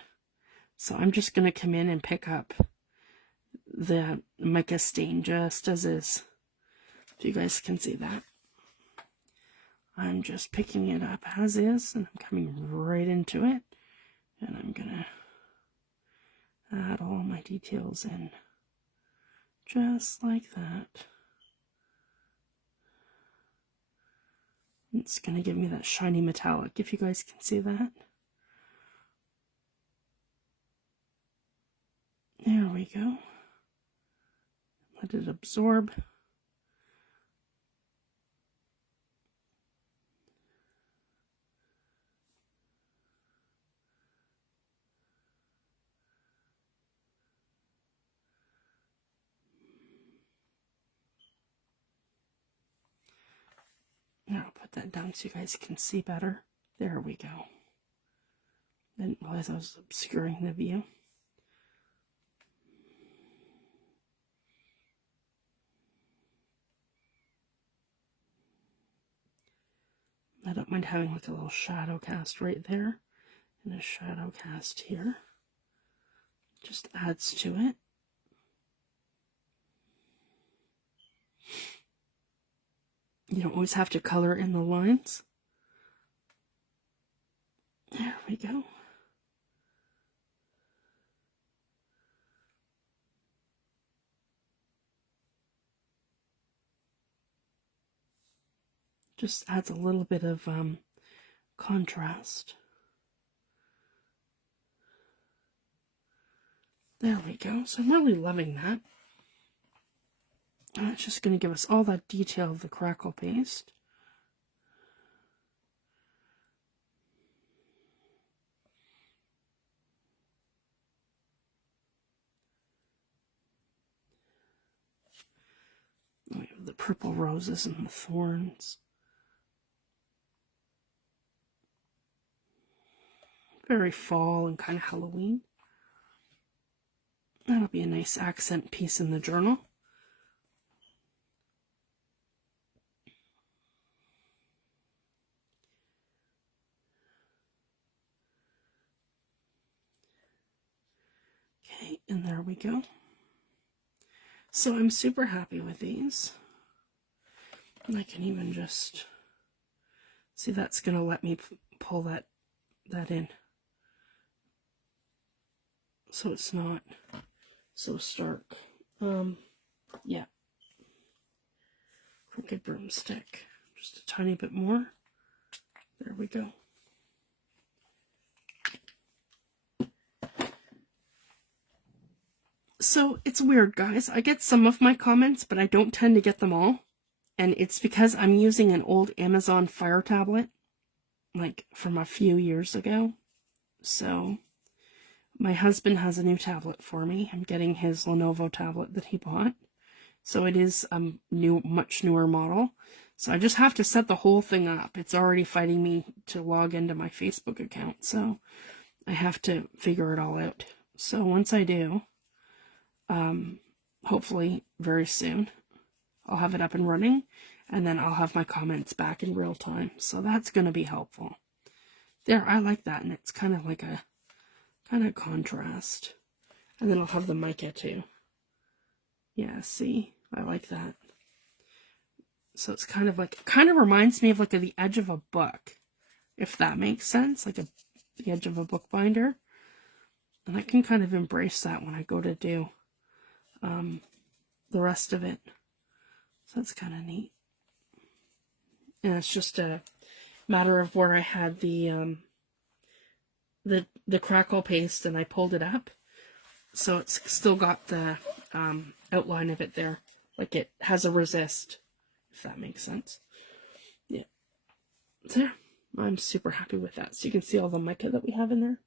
So I'm just going to come in and pick up the mica stain just as is. If you guys can see that. I'm just picking it up as is, and I'm coming right into it. And I'm going to add all my details in. Just like that. It's going to give me that shiny metallic, if you guys can see that. There we go. Let it absorb. Now I'll put that down so you guys can see better. There we go. Didn't realize I was obscuring the view. I don't mind having like a little shadow cast right there and a shadow cast here. Just adds to it. You don't always have to color in the lines. There we go. Just adds a little bit of contrast. There we go. So I'm really loving that. And it's just going to give us all that detail of the crackle paste. We have the purple roses and the thorns. Very fall and kind of Halloween. That'll be a nice accent piece in the journal. Okay, and there we go. So I'm super happy with these. And I can even just see that's going to let me pull that in. So it's not so stark. Yeah. Crooked broomstick. Just a tiny bit more. There we go. So it's weird, guys. I get some of my comments, but I don't tend to get them all. And it's because I'm using an old Amazon Fire tablet, like from a few years ago. So my husband has a new tablet for me. I'm getting his Lenovo tablet that he bought. So it is a much newer model. So I just have to set the whole thing up. It's already fighting me to log into my Facebook account. So I have to figure it all out. So once I do, hopefully very soon, I'll have it up and running, and then I'll have my comments back in real time. So that's going to be helpful. There, I like that, and it's kind of like a kind of contrast. And then I'll have the mica too. Yeah, see, I like that. So it's kind of like, kind of reminds me of like the edge of a book, if that makes sense, like the edge of a book binder. And I can kind of embrace that when I go to do the rest of it. So that's kind of neat. And it's just a matter of where I had the crackle paste and I pulled it up. So it's still got the outline of it there. Like it has a resist, if that makes sense. Yeah. So yeah, I'm super happy with that. So you can see all the mica that we have in there.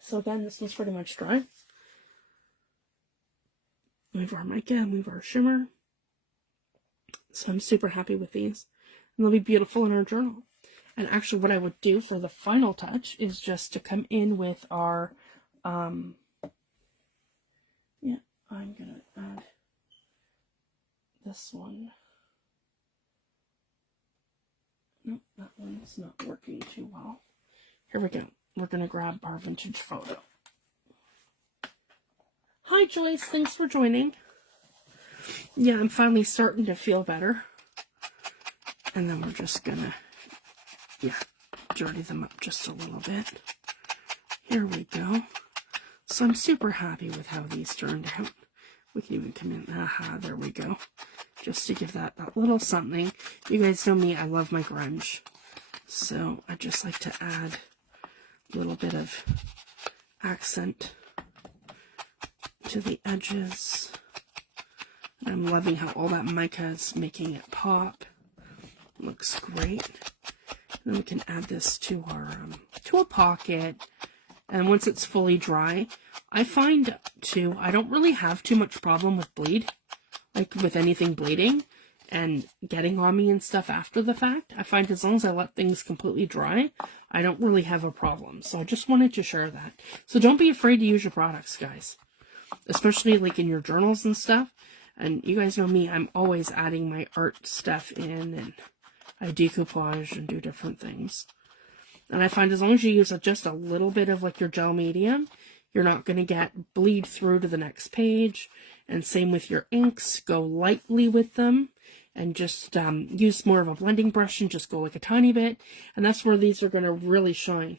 So again, this one's pretty much dry. Move our mica, move our shimmer. So I'm super happy with these. And they'll be beautiful in our journal. And actually what I would do for the final touch is just to come in with our, yeah, I'm going to add this one. Nope, that one's not working too well. Here we go. We're going to grab our vintage photo. Hi Joyce, thanks for joining. Yeah, I'm finally starting to feel better. And then we're just going to, yeah, dirty them up just a little bit. Here we go. So I'm super happy with how these turned out. We can even come in, aha, there we go. Just to give that little something. You guys know me, I love my grunge. So I just like to add a little bit of accent to the edges. I'm loving how all that mica is making it pop. Looks great. And then we can add this to our to a pocket. And once it's fully dry, I find too, I don't really have too much problem with bleed, like with anything bleeding and getting on me and stuff after the fact. I find as long as I let things completely dry, I don't really have a problem. So I just wanted to share that. So don't be afraid to use your products, guys, especially like in your journals and stuff. And you guys know me, I'm always adding my art stuff in, and I decoupage and do different things. And I find as long as you use just a little bit of like your gel medium, you're not going to get bleed through to the next page. And same with your inks, go lightly with them and just use more of a blending brush and just go like a tiny bit. And that's where these are going to really shine.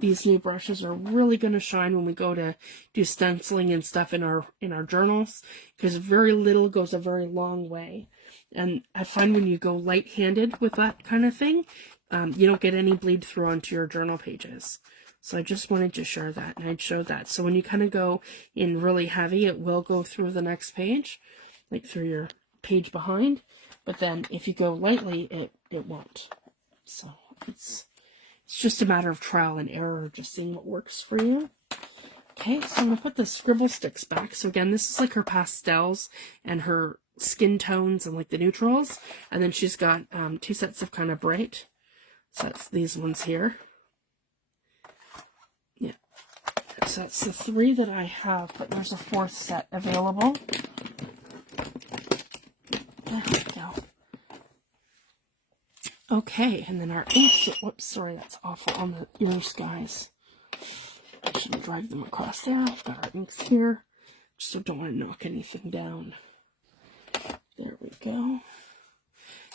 These new brushes are really going to shine when we go to do stenciling and stuff in our journals, because very little goes a very long way. And I find when you go light-handed with that kind of thing, you don't get any bleed through onto your journal pages. So I just wanted to share that, and I'd show that. So when you kind of go in really heavy, it will go through the next page, like through your page behind. But then if you go lightly, it won't. So it's just a matter of trial and error, just seeing what works for you. Okay, so I'm going to put the scribble sticks back. So again, this is like her pastels and her skin tones and like the neutrals. And then she's got 2 sets of kind of bright. So that's these ones here. Yeah. So that's the 3 that I have, but there's a 4th set available. There we go. Okay, and then our inks. Whoops, sorry, that's awful on the ears, guys. I should drag them across there. I've got our inks here. Just don't want to knock anything down. There we go.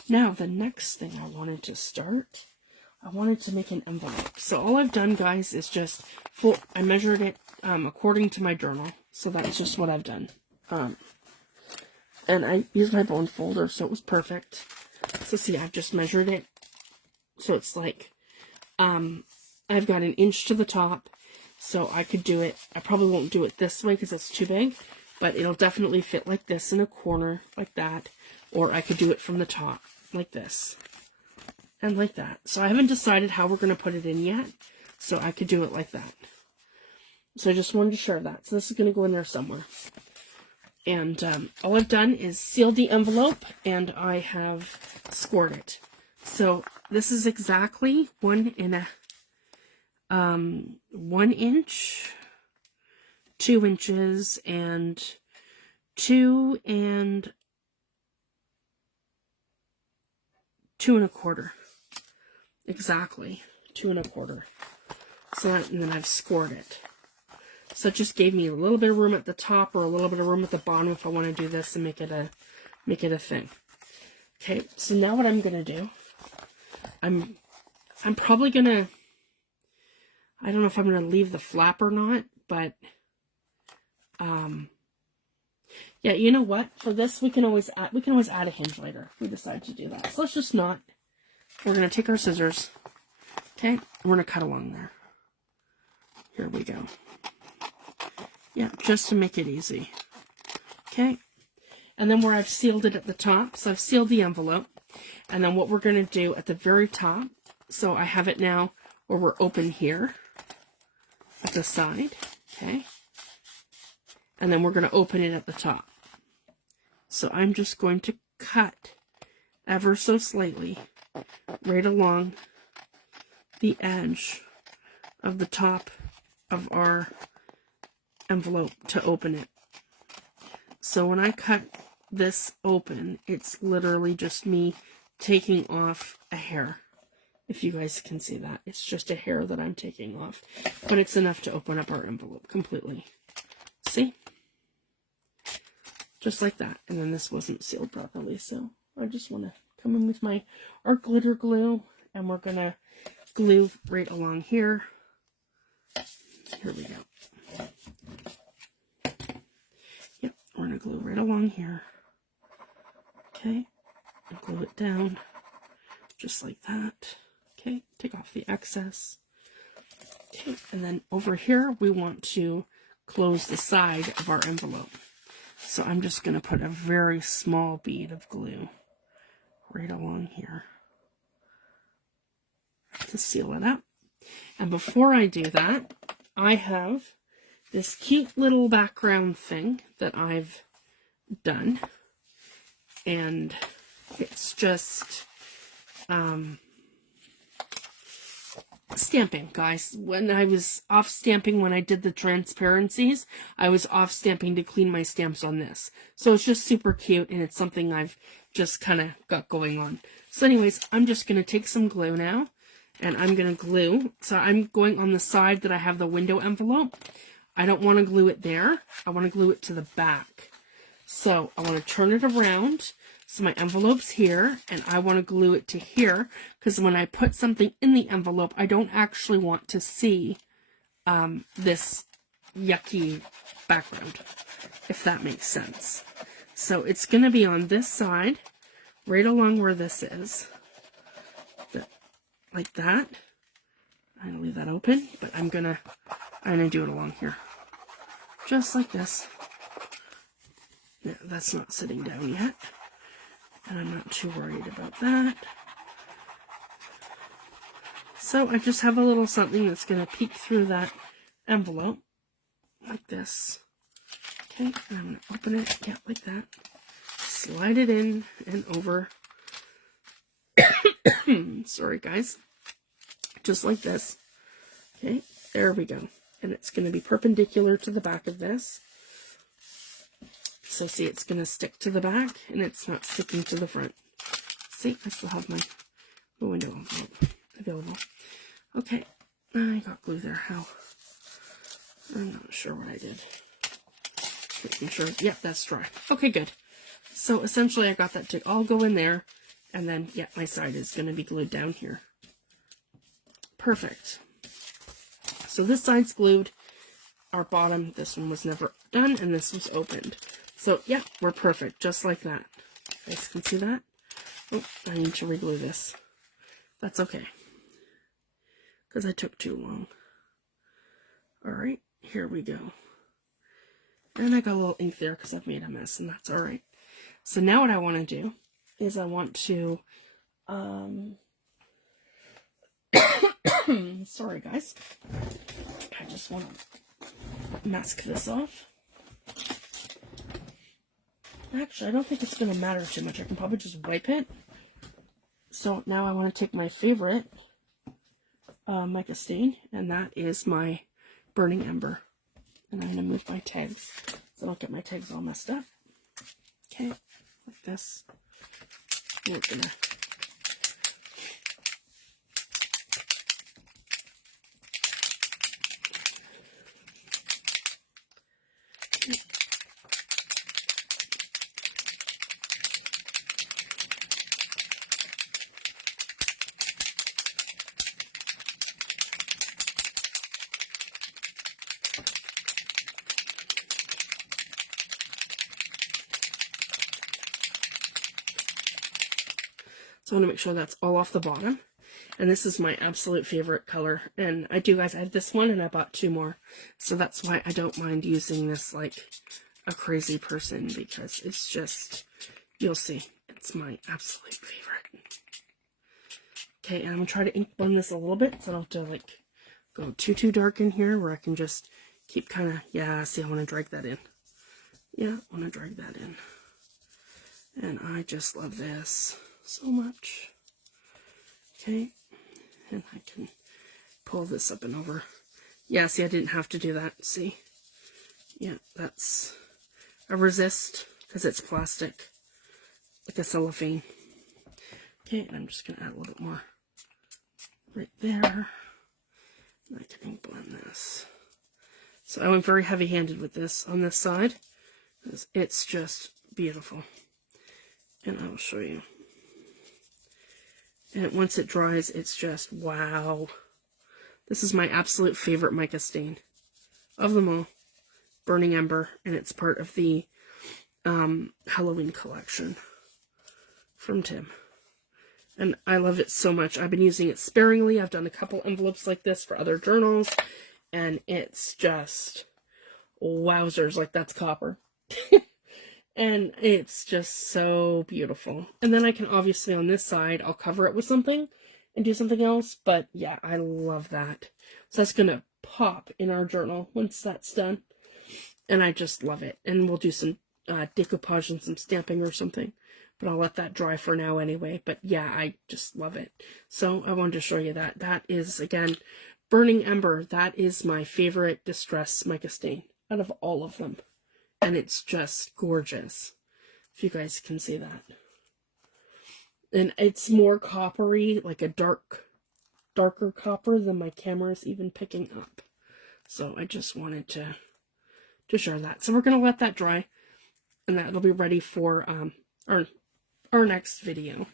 Now, the next thing I wanted to start, I wanted to make an envelope. So all I've done, guys, is just I measured it according to my journal. So that's just what I've done. And I used my bone folder, so it was perfect. So see, I've just measured it. So it's like, I've got 1 inch to the top. So I could do it, I probably won't do it this way because it's too big, but it'll definitely fit like this in a corner, like that. Or I could do it from the top, like this, and like that. So I haven't decided how we're going to put it in yet, so I could do it like that. So I just wanted to share that. So this is going to go in there somewhere. And all I've done is sealed the envelope, and I have scored it. So this is exactly 1 inch, 2 inches, and 2 and 2 1/4. Exactly 2 1/4. So and then I've scored it. So it just gave me a little bit of room at the top or a little bit of room at the bottom if I want to do this and make it a thing. Okay, so now what I'm gonna do, I'm probably gonna, I don't know if I'm gonna leave the flap or not, but yeah, you know what? For this we can always add a hinge later if we decide to do that. So let's just not. We're gonna take our scissors, okay, and we're gonna cut along there. Here we go. Yeah, just to make it easy. Okay. And then where I've sealed it at the top, so I've sealed the envelope. And then what we're going to do at the very top, so I have it now where we're open here at the side. Okay. And then we're going to open it at the top. So I'm just going to cut ever so slightly right along the edge of the top of our envelope to open it. So when I cut this open, it's literally just me taking off a hair. If you guys can see that, it's just a hair that I'm taking off, but it's enough to open up our envelope completely. See? Just like that. And then this wasn't sealed properly, so I just want to come in with my art glitter glue, and we're gonna glue right along here. Here we go. Yep, we're going to glue right along here. Okay, and glue it down just like that. Okay, take off the excess. Okay, and then over here we want to close the side of our envelope. So I'm just going to put a very small bead of glue right along here to seal it up. And before I do that, I have this cute little background thing that I've done, and it's just stamping, guys. When I was off stamping, when I did the transparencies, I was off stamping to clean my stamps on this. So it's just super cute, and it's something I've just kind of got going on. So anyways, I'm just going to take some glue now, and I'm going to glue. So I'm going on the side that I have the window envelope. I don't want to glue it there. I want to glue it to the back. So I want to turn it around. So my envelope's here, and I want to glue it to here, because when I put something in the envelope, I don't actually want to see this yucky background, if that makes sense. So it's going to be on this side, right along where this is. Like that. I'm gonna leave that open, but I'm gonna do it along here. Just like this. Yeah, that's not sitting down yet. And I'm not too worried about that. So I just have a little something that's gonna peek through that envelope. Like this. Okay, and I'm gonna open it, yeah, like that. Slide it in and over. Sorry guys. Just like this. Okay, there we go. And it's going to be perpendicular to the back of this. So see, it's going to stick to the back and it's not sticking to the front. See, I still have my window envelope available. Okay, I got glue there. How? I'm not sure what I did. Making sure. Yep, that's dry. Okay, good. So essentially I got that to all go in there. And then, yeah, my side is going to be glued down here. Perfect. So this side's glued. Our bottom, this one was never done, and this was opened. So, yeah, we're perfect, just like that. You guys can see that? Oh, I need to reglue this. That's okay. Because I took too long. Alright, here we go. And I got a little ink there because I've made a mess, and that's alright. So now what I want to do is I want to, sorry guys, I just want to mask this off. Actually, I don't think it's going to matter too much. I can probably just wipe it. So now I want to take my favorite mica stain, and that is my Burning Ember. And I'm going to move my tags so I don't get my tags all messed up. Okay, like this. We're gonna So I want to make sure that's all off the bottom. And this is my absolute favorite color. And I do, guys, I have this one and I bought 2 more. So that's why I don't mind using this like a crazy person, because it's just, you'll see, it's my absolute favorite. Okay, and I'm going to try to ink blend this a little bit so I don't have to like go too dark in here, where I can just keep kind of, yeah, see, I want to drag that in. Yeah, I want to drag that in. And I just love this so much. Okay, and I can pull this up and over. Yeah, see, I didn't have to do that, see? Yeah, that's a resist, because it's plastic, like a cellophane. Okay, and I'm just going to add a little bit more right there. And I can ink blend this. So I went very heavy-handed with this on this side, because it's just beautiful. And I will show you. And once it dries, it's just, wow. This is my absolute favorite mica stain of them all. Burning Ember, and it's part of the Halloween collection from Tim. And I love it so much. I've been using it sparingly. I've done a couple envelopes like this for other journals, and it's just, wowzers, like that's copper. And it's just so beautiful. And then I can obviously on this side, I'll cover it with something and do something else. But yeah, I love that. So that's going to pop in our journal once that's done. And I just love it. And we'll do some decoupage and some stamping or something. But I'll let that dry for now anyway. But yeah, I just love it. So I wanted to show you that. That is, again, Burning Ember. That is my favorite Distress mica stain out of all of them. And it's just gorgeous, if you guys can see that. And it's more coppery, like a darker copper than my camera is even picking up. So I just wanted to share that. So we're going to let that dry, and that'll be ready for our next video.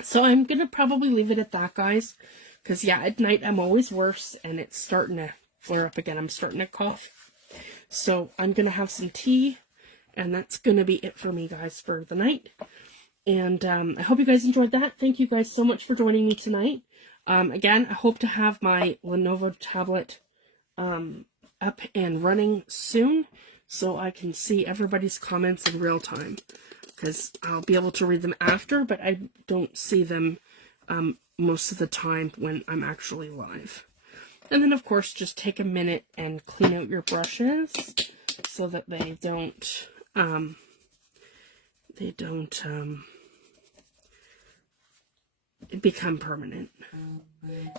So I'm going to probably leave it at that, guys, because yeah, at night I'm always worse, and it's starting to flare up again. I'm starting to cough. So I'm going to have some tea, and that's going to be it for me, guys, for the night. And I hope you guys enjoyed that. Thank you guys so much for joining me tonight. Again, I hope to have my Lenovo tablet up and running soon, so I can see everybody's comments in real time, because I'll be able to read them after, but I don't see them most of the time when I'm actually live. And then, of course, just take a minute and clean out your brushes so that they don't become permanent.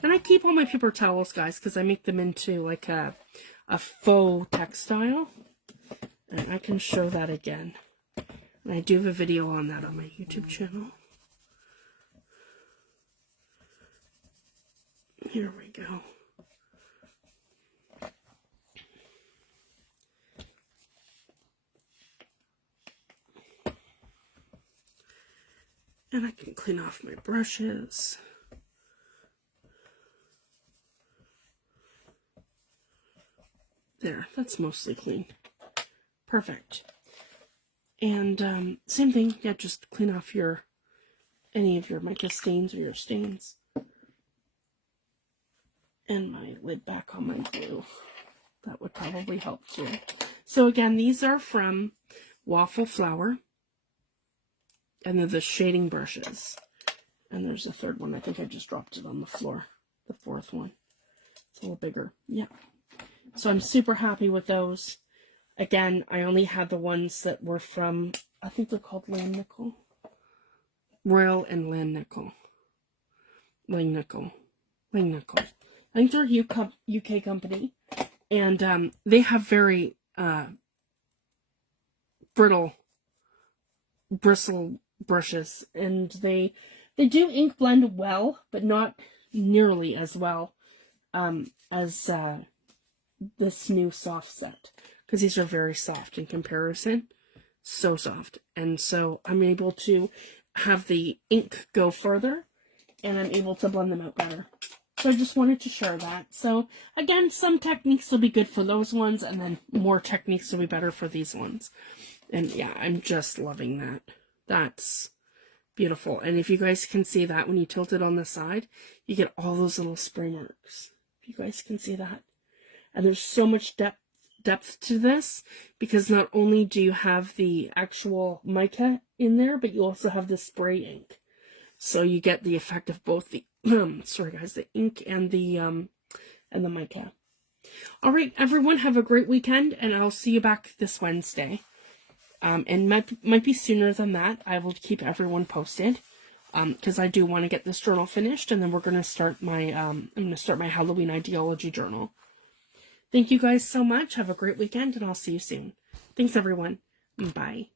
And I keep all my paper towels, guys, because I make them into like a faux textile. And I can show that again. And I do have a video on that on my YouTube channel. Here we go. And I can clean off my brushes. There, that's mostly clean. Perfect. And same thing, yeah, just clean off any of your mica stains or your stains. And my lid back on my glue. That would probably help too. So again, these are from Waffleflower. And they're the shading brushes. And there's a third one. I think I just dropped it on the floor. The fourth one. It's a little bigger. Yeah. So I'm super happy with those. Again, I only had the ones that were from, I think they're called Langnickel. Royal and Langnickel. Langnickel. I think they're a UK company. And they have very brittle bristle brushes, and they do ink blend well, but not nearly as well as this new soft set, because these are very soft in comparison. So soft. And so I'm able to have the ink go further, and I'm able to blend them out better. So I just wanted to share that. So again, some techniques will be good for those ones, and then more techniques will be better for these ones. And yeah, I'm just loving that. That's beautiful. And if you guys can see that, when you tilt it on the side, you get all those little spray marks. If you guys can see that. And there's so much depth to this, because not only do you have the actual mica in there, but you also have the spray ink. So you get the effect of both the sorry guys, the ink and the mica. All right, everyone, have a great weekend, and I'll see you back this Wednesday. And might be sooner than that. I will keep everyone posted, because I do want to get this journal finished, and then we're going to start my I'm going to start my Halloween ideology journal. Thank you guys so much. Have a great weekend, and I'll see you soon. Thanks, everyone. Bye.